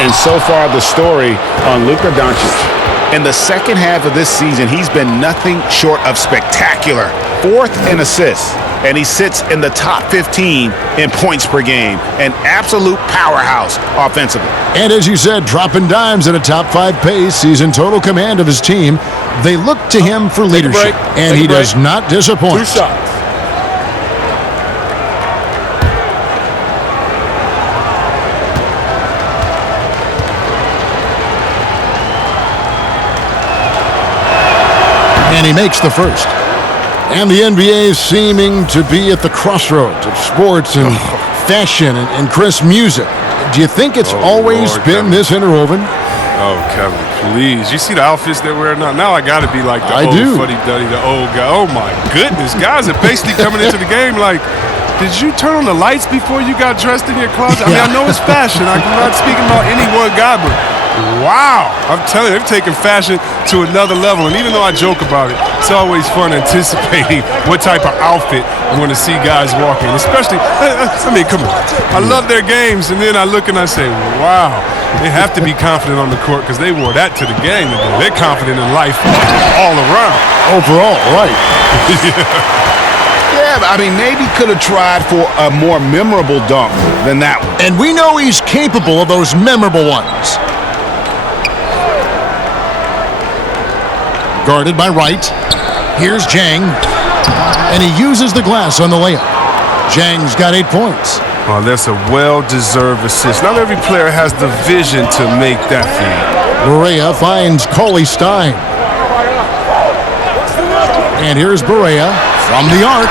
And so far the story on Luka Doncic. In the second half of this season, he's been nothing short of spectacular. 4th in assists, and he sits in the top 15 in points per game. An absolute powerhouse offensively. And as you said, dropping dimes at a top 5 pace. He's in total command of his team. They look to him for leadership, and he does not disappoint. 2 shots. And he makes the first. And the NBA is seeming to be at the crossroads of sports and fashion and crisp music. Do you think it's always been Kevin. this interwoven? Oh, Kevin, please. You see the outfits they're wearing now? Now I got to be like the I old do. fuddy-duddy, the old guy. Oh, my goodness. Guys are basically coming into the game like, did you turn on the lights before you got dressed in your closet? I mean, I know it's fashion. I'm not speaking about any one guy, but wow. I'm telling you, they've taken fashion to another level. And even though I joke about it, it's always fun anticipating what type of outfit I'm going to see guys walk in. Especially, I mean, come on. I love their games. And then I look and I say, wow. They have to be confident on the court because they wore that to the game today. They're confident in life all around. Overall, right. Yeah, but I mean, maybe could have tried for a more memorable dunk than that one. And we know he's capable of those memorable ones. Guarded by Wright. Here's Jang. And he uses the glass on the layup. Jang's got 8 points. Oh, that's a well-deserved assist. Not every player has the vision to make that feed. Barea finds Cauley Stein. And here's Barea from the arc.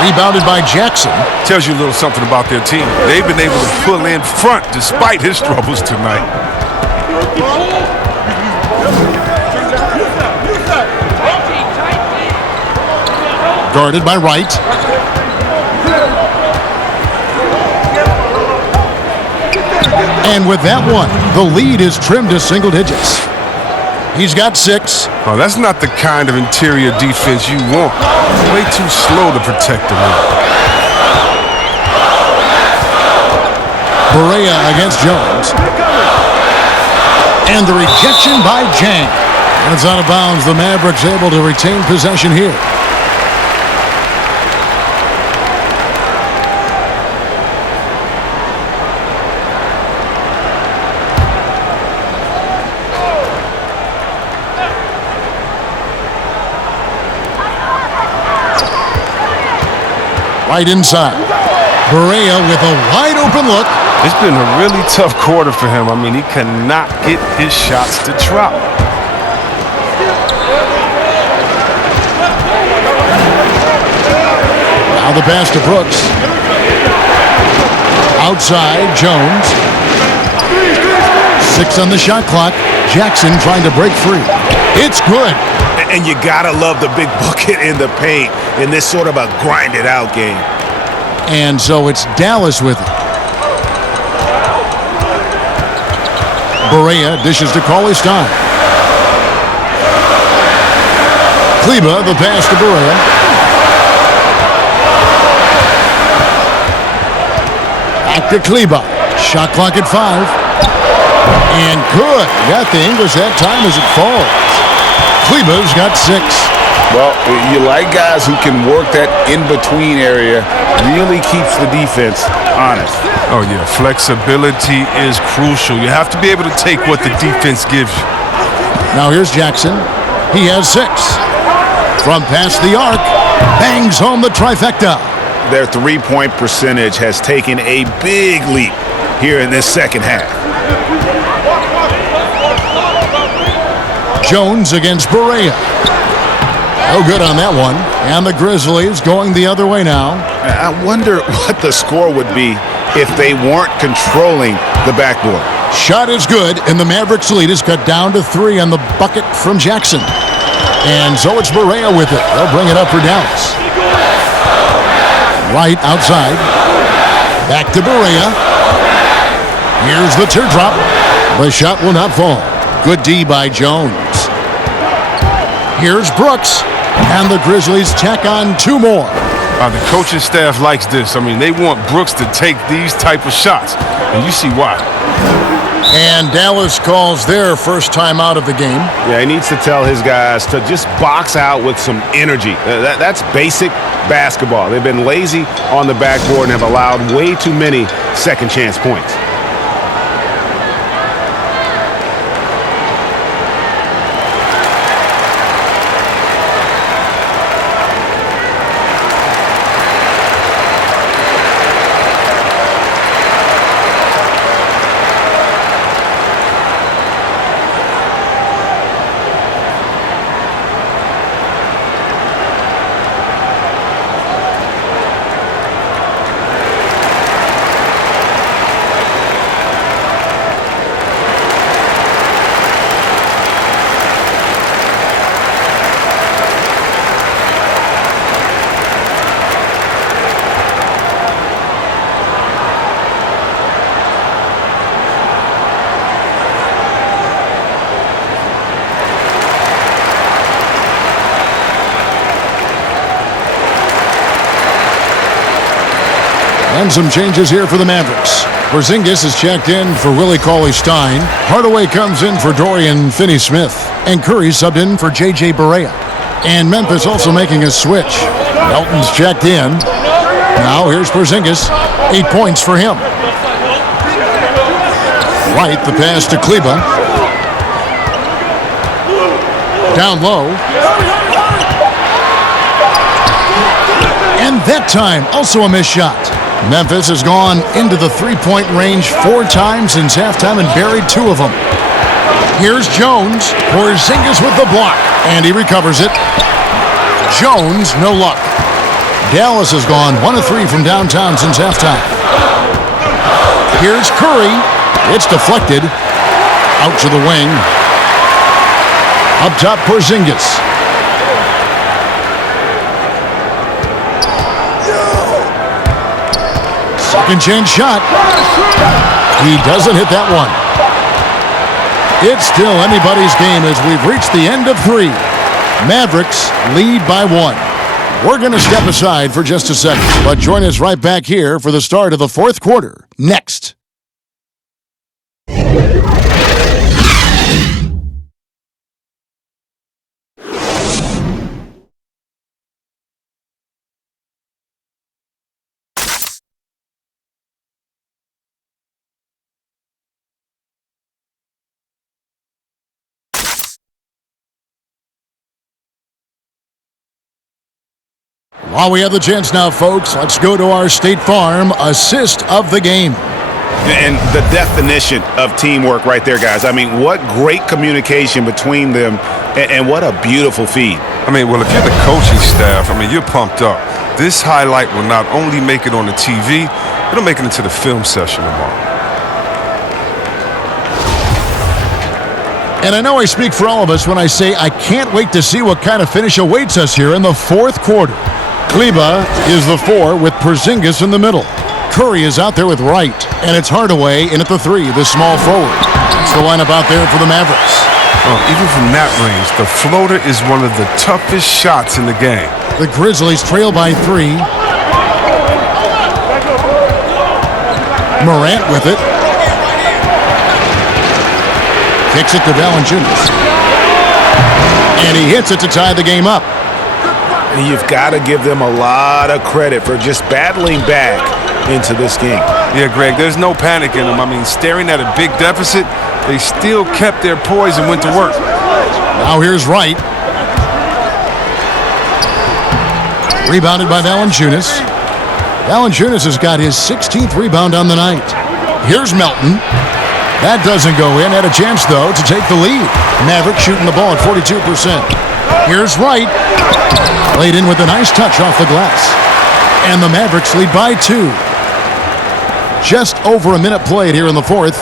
Rebounded by Jackson. Tells you a little something about their team. They've been able to pull in front despite his troubles tonight. Guarded by Wright. And with that one, the lead is trimmed to single digits. He's got 6. Oh, that's not the kind of interior defense you want. Way too slow to protect the rim. Barea against Jones. And the rejection by Jang. And it's out of bounds. The Mavericks able to retain possession here. Right inside. Barea with a wide open look. It's been a really tough quarter for him. I mean, he cannot get his shots to drop. Now the pass to Brooks. Outside, Jones. 6 on the shot clock. Jackson trying to break free. It's good. And you gotta love the big bucket in the paint in this sort of a grinded out game. And so it's Dallas with it. Barea dishes to Cauley-Stein. Kleba, the pass to Barea. Back to Kleba. Shot clock at 5. And good. Got the English that time as it falls. Kleba's got 6. Well, you like guys who can work that in-between area, really keeps the defense honest. Oh, yeah. Flexibility is crucial. You have to be able to take what the defense gives you. Now here's Jackson. He has 6. From past the arc, bangs home the trifecta. Their three-point percentage has taken a big leap here in this second half. Jones against Barea. No good on that one. And the Grizzlies going the other way now. I wonder what the score would be if they weren't controlling the backboard. Shot is good, and the Mavericks lead is cut down to 3 on the bucket from Jackson. And so it's Barea with it. They'll bring it up for Dallas. Right outside. Back to Barea. Here's the teardrop. The shot will not fall. Good D by Jones. Here's Brooks. And the Grizzlies tack on 2 more. The coaching staff likes this. I mean, they want Brooks to take these type of shots. And you see why. And Dallas calls their first time out of the game. Yeah, he needs to tell his guys to just box out with some energy. That's basic basketball. They've been lazy on the backboard and have allowed way too many second chance points. And some changes here for the Mavericks. Porzingis is checked in for Willie Cauley-Stein. Hardaway comes in for Dorian Finney-Smith. And Curry subbed in for J.J. Barea. And Memphis also making a switch. Melton's checked in. Now here's Porzingis. 8 points for him. Right, the pass to Kleba. Down low. And that time, also a missed shot. Memphis has gone into the three-point range 4 times since halftime and buried 2 of them. Here's Jones. Porzingis with the block. And he recovers it. Jones, no luck. Dallas has gone 1 of 3 from downtown since halftime. Here's Curry. It's deflected. Out to the wing. Up top, Porzingis. Second chance shot. He doesn't hit that one. It's still anybody's game as we've reached the end of 3. Mavericks lead by 1. We're going to step aside for just a second, but join us right back here for the start of the 4th quarter. Next. While we have the chance now, folks, let's go to our State Farm assist of the game. And the definition of teamwork right there, guys. I mean, what great communication between them, and what a beautiful feed. I mean, well, if you're the coaching staff, I mean, you're pumped up. This highlight will not only make it on the TV, it'll make it into the film session tomorrow. And I know I speak for all of us when I say I can't wait to see what kind of finish awaits us here in the 4th quarter. Kleba is the 4 with Porzingis in the middle. Curry is out there with Wright, and it's Hardaway in at the 3, the small forward. That's the lineup out there for the Mavericks. Even from that range, the floater is one of the toughest shots in the game. The Grizzlies trail by 3. Morant with it. Kicks it to Valanciunas. And he hits it to tie the game up. And you've got to give them a lot of credit for just battling back into this game. Yeah, Greg, there's no panic in them. I mean, staring at a big deficit, they still kept their poise and went to work. Now here's Wright. Rebounded by Valanciunas. Valanciunas has got his 16th rebound on the night. Here's Melton. That doesn't go in. Had a chance, though, to take the lead. Mavericks shooting the ball at 42%. Here's Wright. Laid in with a nice touch off the glass. And the Mavericks lead by 2. Just over a minute played here in the 4th.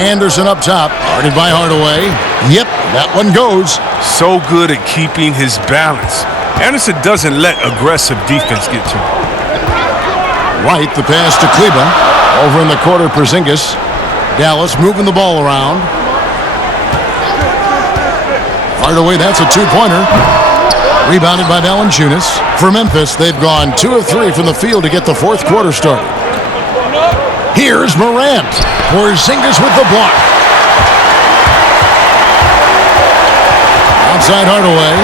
Anderson up top. Guarded by Hardaway. Yep, that one goes. So good at keeping his balance. Anderson doesn't let aggressive defense get to him. Wright, the pass to Kleba. Over in the corner, Porzingis. Dallas moving the ball around. Hardaway, that's a 2-pointer. Rebounded by Valanciunas. For Memphis, they've gone 2 of 3 from the field to get the 4th quarter started. Here's Morant. Porzingis with the block. Outside Hardaway.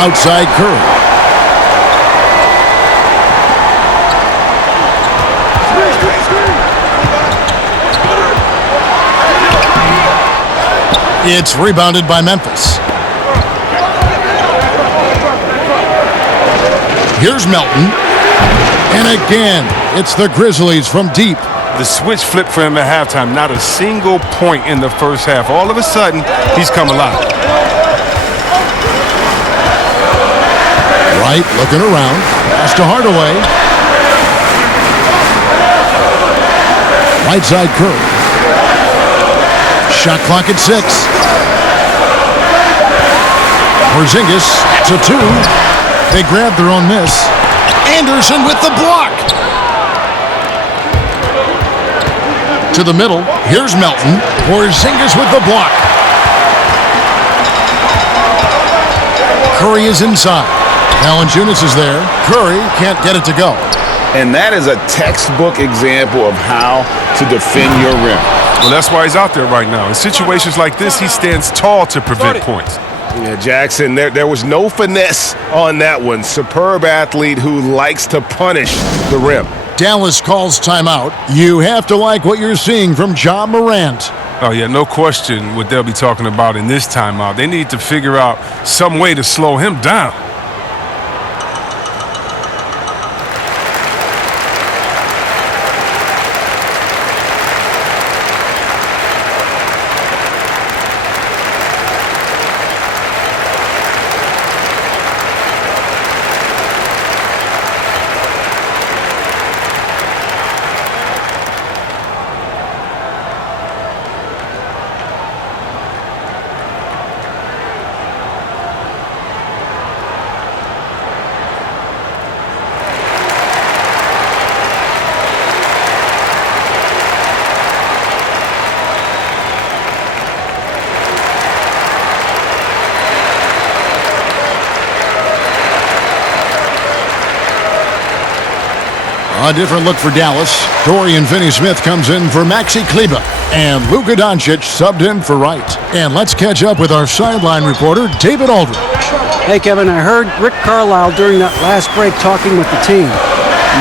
Outside Curry. It's rebounded by Memphis. Here's Melton. And again, it's the Grizzlies from deep. The switch flipped for him at halftime. Not a single point in the first half. All of a sudden, he's come alive. Wright looking around. Pass to Hardaway. Right side Curry. Shot clock at 6. Porzingis, it's a 2. They grab their own miss. Anderson with the block. To the middle. Here's Melton. Porzingis with the block. Curry is inside. Valanciunas is there. Curry can't get it to go. And that is a textbook example of how to defend your rim. Well, that's why he's out there right now. In situations like this, he stands tall to prevent points. Yeah, Jackson, there was no finesse on that one. Superb athlete who likes to punish the rim. Dallas calls timeout. You have to like what you're seeing from Ja Morant. Oh, yeah, no question what they'll be talking about in this timeout. They need to figure out some way to slow him down. A different look for Dallas. Dorian Finney-Smith comes in for Maxi Kleber. And Luka Doncic subbed in for Wright. And let's catch up with our sideline reporter, David Aldridge. Hey, Kevin, I heard Rick Carlisle during that last break talking with the team.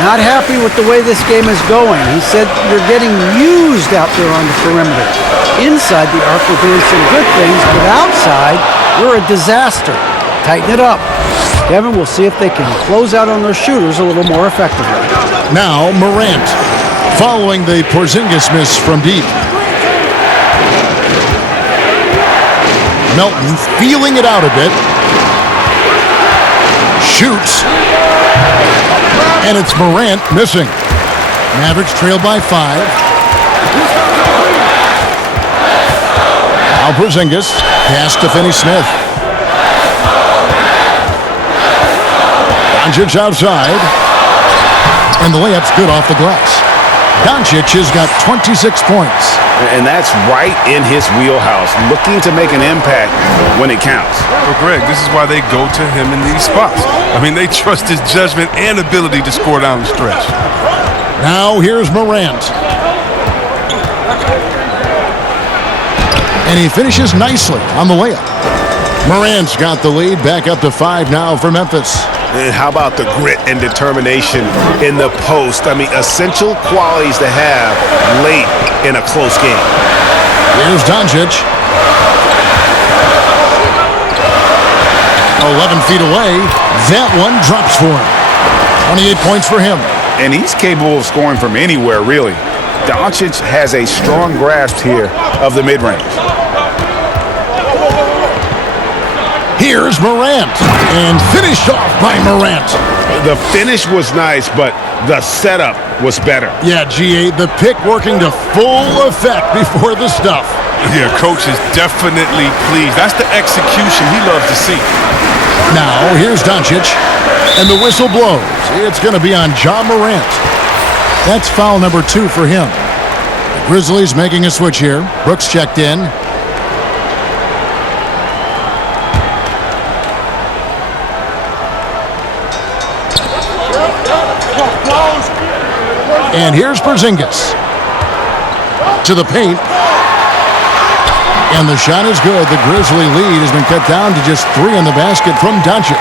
Not happy with the way this game is going. He said you're getting used out there on the perimeter. Inside the arc, we're doing some good things, but outside, we're a disaster. Tighten it up. Kevin, we'll see if they can close out on those shooters a little more effectively. Now Morant, following the Porzingis miss from deep. Melton feeling it out a bit. Shoots. And it's Morant missing. Mavericks trail by 5. Now Porzingis, pass to Finney-Smith. Doncic outside. And the layup's good off the glass. Doncic has got 26 points. And that's right in his wheelhouse, looking to make an impact when it counts. Well, Greg, this is why they go to him in these spots. I mean, they trust his judgment and ability to score down the stretch. Now here's Morant. And he finishes nicely on the layup. Morant's got the lead, back up to 5 now for Memphis. And how about the grit and determination in the post? I mean, essential qualities to have late in a close game. Here's Doncic. 11 feet away. That one drops for him. 28 points for him. And he's capable of scoring from anywhere, really. Doncic has a strong grasp here of the mid-range. Here's Morant, and finished off by Morant. The finish was nice, but the setup was better. Yeah, G8, the pick working to full effect before the stuff. Yeah, coach is definitely pleased. That's the execution he loves to see. Now, here's Doncic, and the whistle blows. It's going to be on John Morant. That's foul number 2 for him. The Grizzlies making a switch here. Brooks checked in. And here's Porzingis to the paint. And the shot is good. The Grizzly lead has been cut down to just 3 in the basket from Doncic.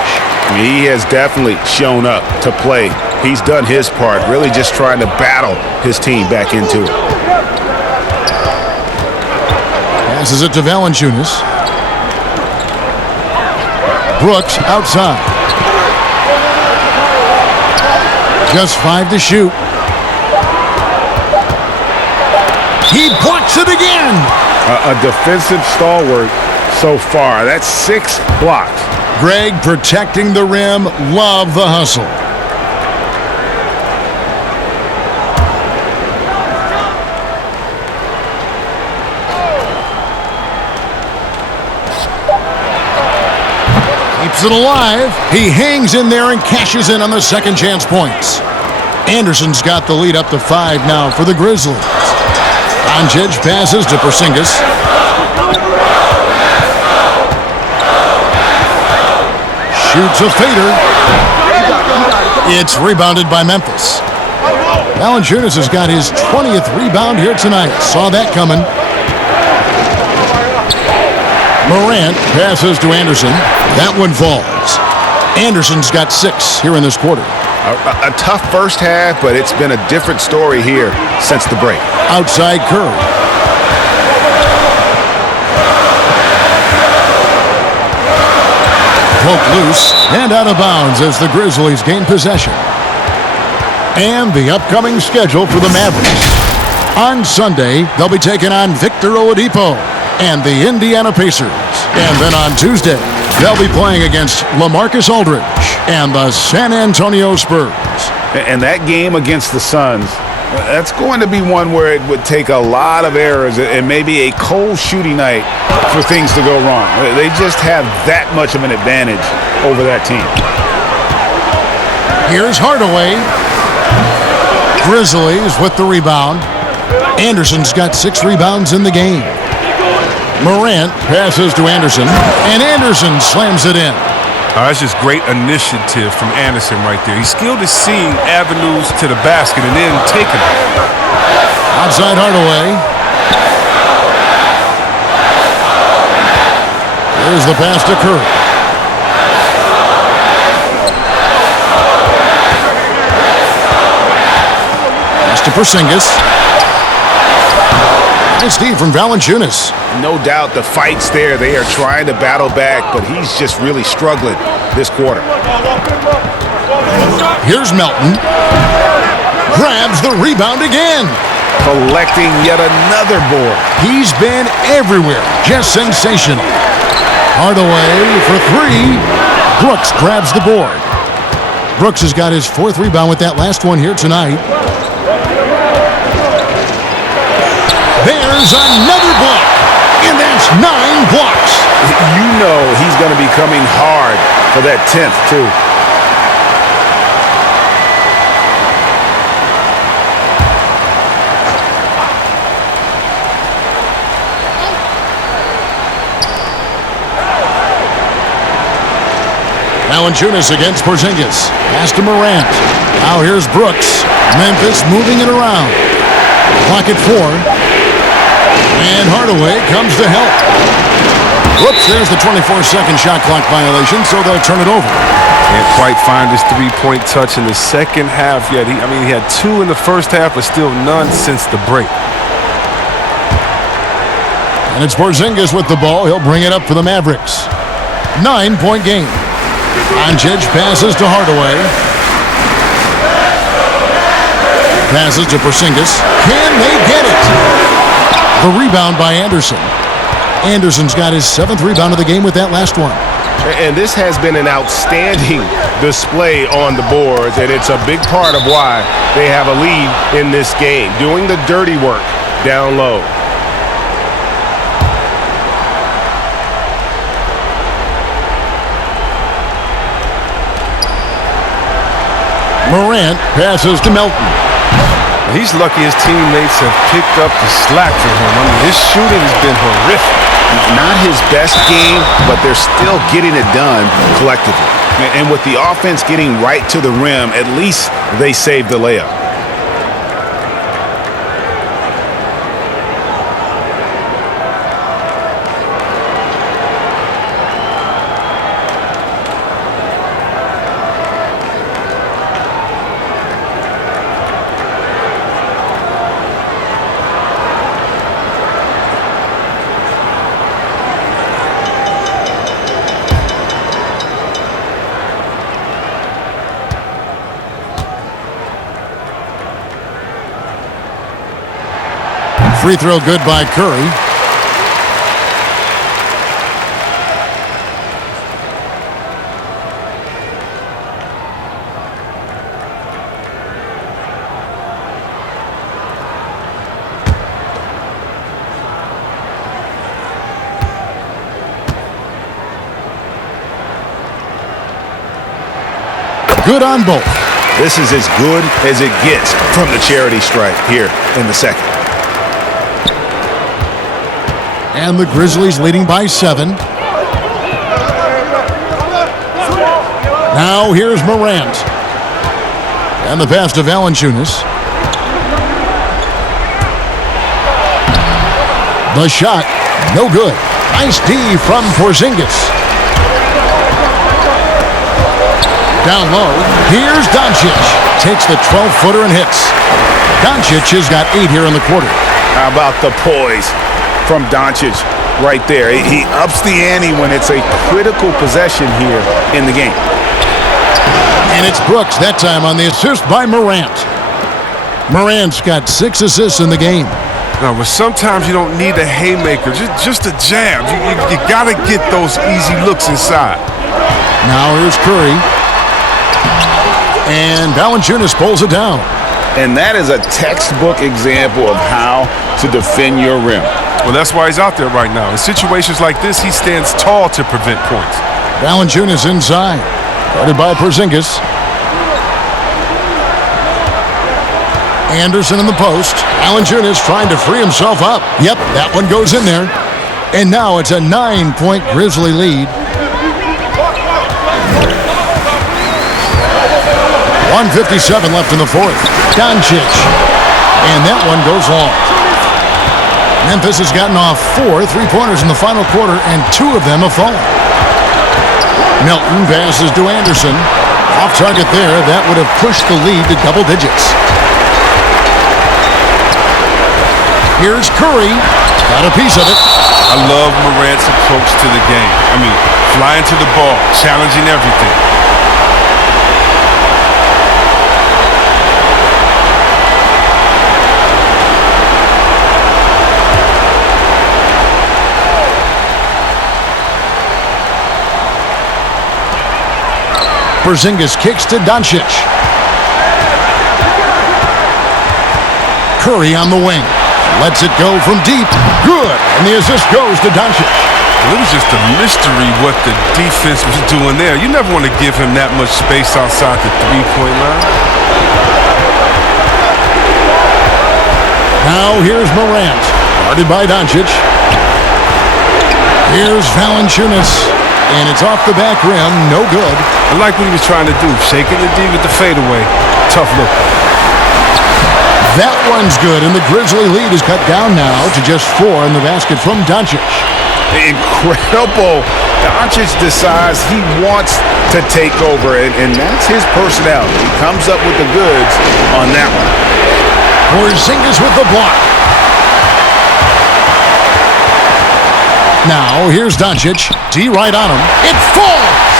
He has definitely shown up to play. He's done his part, really just trying to battle his team back into it. Passes it to Valanciunas. Brooks outside. Just 5 to shoot. He blocks it again. A defensive stalwart so far. That's 6 blocks. Greg protecting the rim. Love the hustle. Keeps it alive. He hangs in there and cashes in on the second chance points. Anderson's got the lead up to 5 now for the Grizzlies. Doncic passes to Porzingis. Shoots a fader. It's rebounded by Memphis. Valanciunas has got his 20th rebound here tonight. Saw that coming. Morant passes to Anderson. That one falls. Anderson's got 6 here in this quarter. A tough first half, but it's been a different story here since the break. Outside Curry. Poked loose and out of bounds as the Grizzlies gain possession. And the upcoming schedule for the Mavericks. On Sunday, they'll be taking on Victor Oladipo and the Indiana Pacers. And then on Tuesday, they'll be playing against LaMarcus Aldridge and the San Antonio Spurs. And that game against the Suns, that's going to be one where it would take a lot of errors and maybe a cold shooting night for things to go wrong. They just have that much of an advantage over that team. Here's Hardaway. Grizzlies with the rebound. Anderson's got 6 rebounds in the game. Morant passes to Anderson, and Anderson slams it in. That's just great initiative from Anderson right there. He's skilled at seeing avenues to the basket and then taking them. Outside Hardaway. Here's the pass to Curry. Pass to Porzingis. Nice D from Valanciunas. No doubt the fight's there. They are trying to battle back, but he's just really struggling this quarter. Here's Melton. Grabs the rebound again. Collecting yet another board. He's been everywhere. Just sensational. Hardaway for three. Brooks grabs the board. Brooks has got his 4th rebound with that last one here tonight. There's another block, and that's 9 blocks. You know he's going to be coming hard for that 10th, too. Valanciunas against Porzingis. Pass to Morant. Now here's Brooks. Memphis moving it around. Clock at 4. And Hardaway comes to help. Whoops, there's the 24-second shot clock violation, so they'll turn it over. Can't quite find his three-point touch in the second half yet. He had 2 in the first half, but still none since the break. And it's Porzingis with the ball. He'll bring it up for the Mavericks. 9-point game. Doncic passes to Hardaway. Passes to Porzingis. Can they get it? The rebound by Anderson. Anderson's got his 7th rebound of the game with that last one. And this has been an outstanding display on the boards, and it's a big part of why they have a lead in this game, doing the dirty work down low. Morant passes to Melton. He's lucky his teammates have picked up the slack for him. I mean, his shooting has been horrific. Not his best game, but they're still getting it done collectively. And with the offense getting right to the rim, at least they saved the layup. Free throw good by Curry. Good on both. This is as good as it gets from the charity stripe here in the second. And the Grizzlies leading by 7. Now here's Morant. And the pass to Valanciunas. The shot, no good. Nice D from Porzingis. Down low, here's Doncic. Takes the 12-footer and hits. Doncic has got 8 here in the quarter. How about the poise from Doncic right there? He ups the ante when it's a critical possession here in the game. And it's Brooks that time on the assist by Morant. Morant's got 6 assists in the game. No, but sometimes you don't need a haymaker, just a jab. You got to get those easy looks inside. Now here's Curry. And Valanciunas pulls it down. And that is a textbook example of how to defend your rim. Well, that's why he's out there right now. In situations like this, he stands tall to prevent points. Valanciunas inside. Guarded by Porzingis. Anderson in the post. Valanciunas trying to free himself up. Yep, that one goes in there. And now it's a 9-point Grizzly lead. 1:57 left in the fourth. Doncic. And that one goes long. Memphis has gotten off 4 3-pointers in the final quarter, and 2 of them have fallen. Melton passes to Anderson. Off target there. That would have pushed the lead to double digits. Here's Curry. Got a piece of it. I love Morant's approach to the game. I mean, flying to the ball, challenging everything. Porzingis kicks to Doncic. Curry on the wing. Lets it go from deep. Good. And the assist goes to Doncic. It was just a mystery what the defense was doing there. You never want to give him that much space outside the three-point line. Now here's Morant. Guarded by Doncic. Here's Valanciunas. And it's off the back rim. No good. I like what he was trying to do. Shaking the D with the fadeaway. Tough look. That one's good, and the Grizzly lead is cut down now to just 4 in the basket from Doncic. Incredible. Doncic decides he wants to take over, and that's his personality. He comes up with the goods on that one. Porzingis with the block. Now, here's Doncic. D right on him. It falls!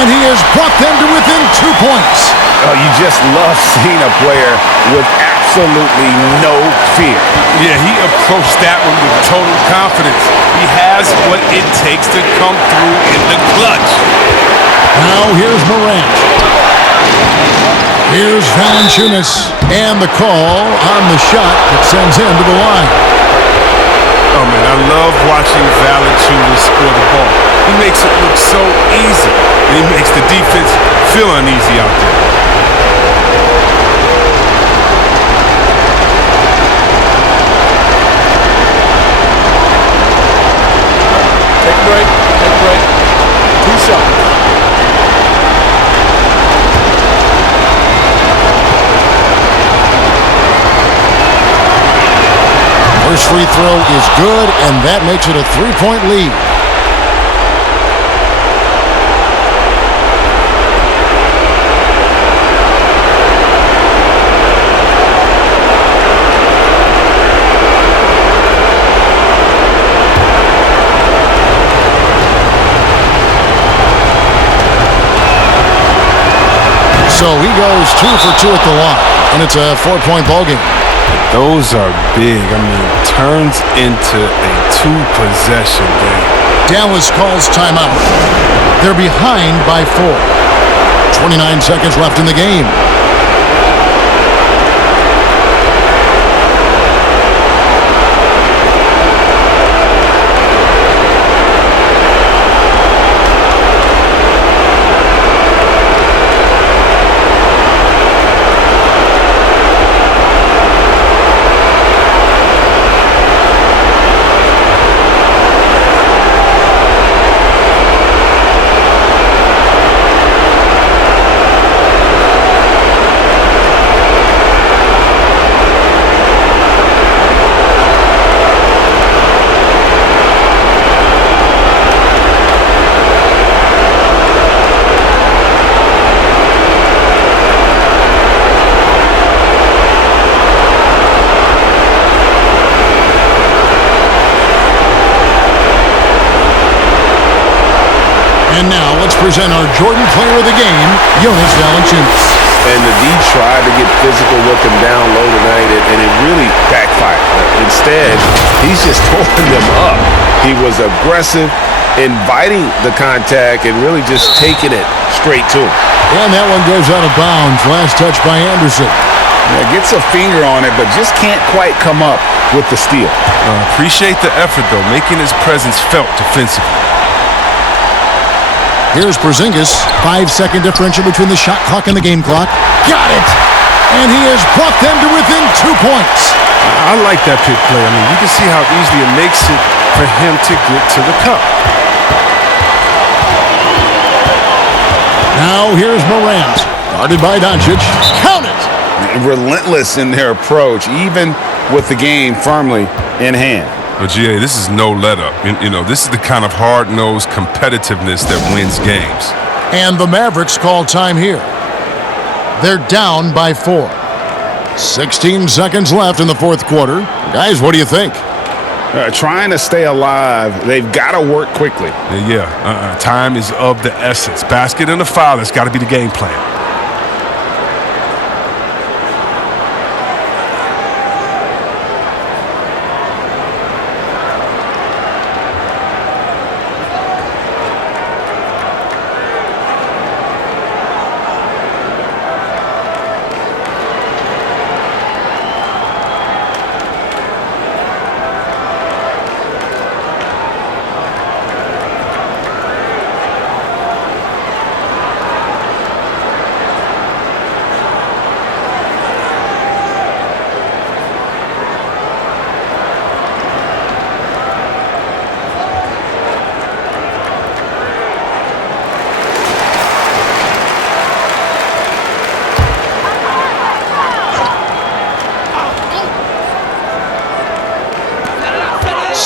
And he has brought them to within 2 points. Oh, you just love seeing a player with absolutely no fear. Yeah, he approached that one with total confidence. He has what it takes to come through in the clutch. Now, here's Morant. Here's Valanciunas. And the call on the shot that sends him to the line. Oh, man, I love watching Valanciunas score the ball. He makes it look so easy, and he makes the defense feel uneasy out there. Take a break. Take a break. 2 shots. First free throw is good, and that makes it a 3-point lead. So he goes 2 for 2 at the line, and it's a 4-point ballgame. Those are big. I mean, turns into a 2-possession game. Dallas calls timeout. They're behind by 4. 29 seconds left in the game. And now let's present our Jordan Player of the Game, Jonas Valanciunas. And the D tried to get physical with him down low tonight, and it really backfired. Instead, he's just holding them up. He was aggressive, inviting the contact, and really just taking it straight to him. And that one goes out of bounds. Last touch by Anderson. Yeah, gets a finger on it, but just can't quite come up with the steal. Appreciate the effort, though, making his presence felt defensively. Here's Porzingis. 5-second differential between the shot clock and the game clock. Got it! And he has brought them to within 2 points. I like that pick play. I mean, you can see how easily it makes it for him to get to the cup. Now here's Morant. Guarded by Doncic. Count it! Relentless in their approach, even with the game firmly in hand. Well, GA, this is no let-up. You know, this is the kind of hard-nosed competitiveness that wins games. And the Mavericks call time here. They're down by 4. 16 seconds left in the fourth quarter. Guys, what do you think? Trying to stay alive, they've got to work quickly. Time is of the essence. Basket and a foul, that's got to be the game plan.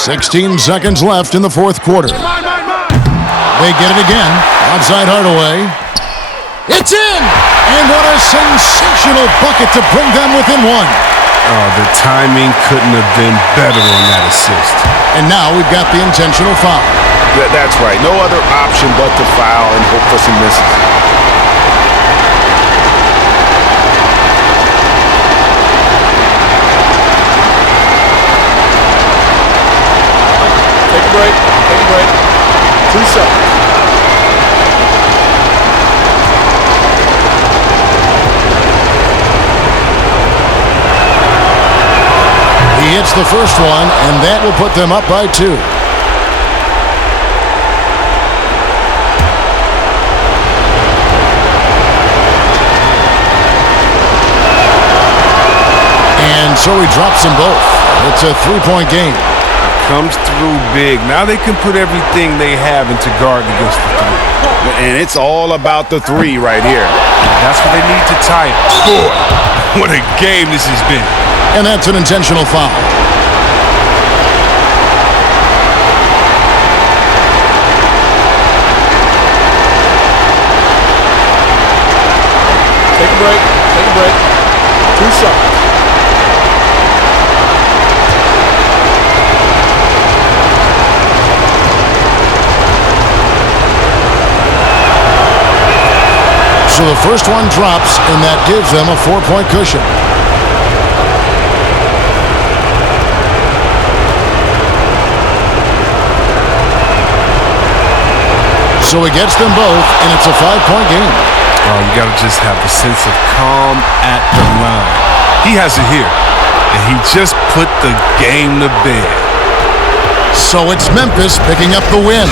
$16 seconds left in the fourth quarter. They get it again. Outside Hardaway. It's in! And what a sensational bucket to bring them within one. Oh, the timing couldn't have been better on that assist. And now we've got the intentional foul. That's right. No other option but to foul and hope for some misses. Take a break. Take a break. 2 shots. He hits the first one, and that will put them up by 2. And so he drops them both. It's a 3-point game. Comes through big. Now they can put everything they have into guard against the 3. And it's all about the 3 right here. That's what they need to tie it. Boy, what a game this has been. And that's an intentional foul. Take a break. Take a break. 2 shots. So the first one drops, and that gives them a 4-point cushion. So he gets them both, and it's a 5-point game. Oh, you got to just have a sense of calm at the line. He has it here, and he just put the game to bed. So it's Memphis picking up the win.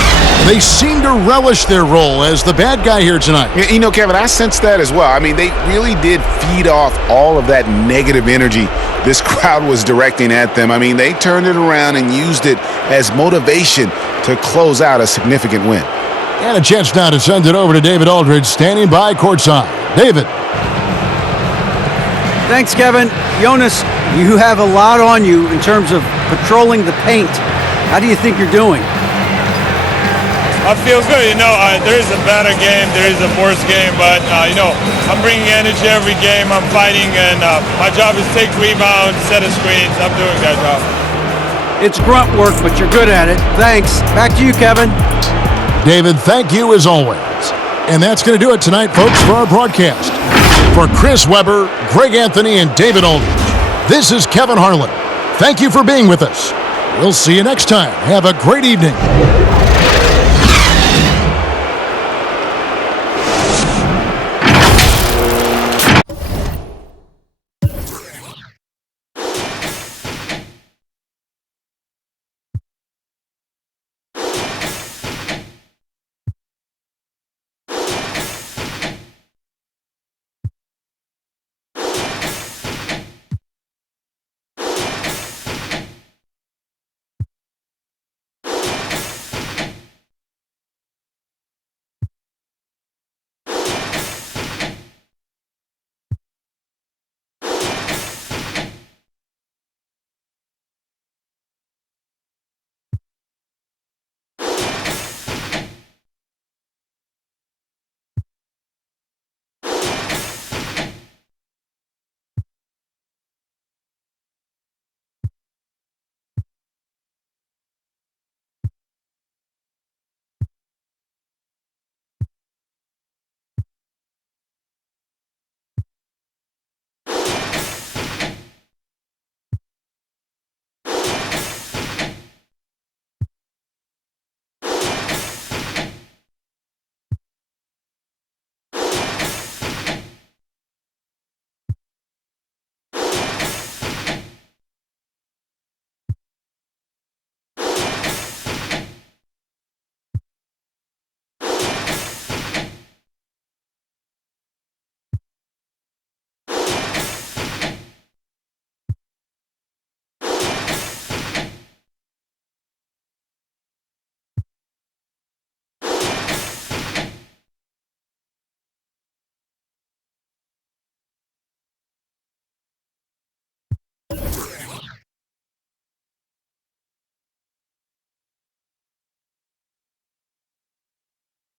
They seem to relish their role as the bad guy here tonight. You know, Kevin, I sense that as well. I mean, they really did feed off all of that negative energy this crowd was directing at them. I mean, they turned it around and used it as motivation to close out a significant win. And a chance now to send it over to David Aldridge, standing by courtside. David. Thanks, Kevin. Jonas, you have a lot on you in terms of patrolling the paint. How do you think you're doing? It feels good. You know, there is a better game, there is a worse game, but, you know, I'm bringing energy every game. I'm fighting, and my job is take rebounds, set of screens. I'm doing that job. It's grunt work, but you're good at it. Thanks. Back to you, Kevin. David, thank you as always. And that's going to do it tonight, folks, for our broadcast. For Chris Webber, Greg Anthony, and David Aldridge, this is Kevin Harlan. Thank you for being with us. We'll see you next time. Have a great evening.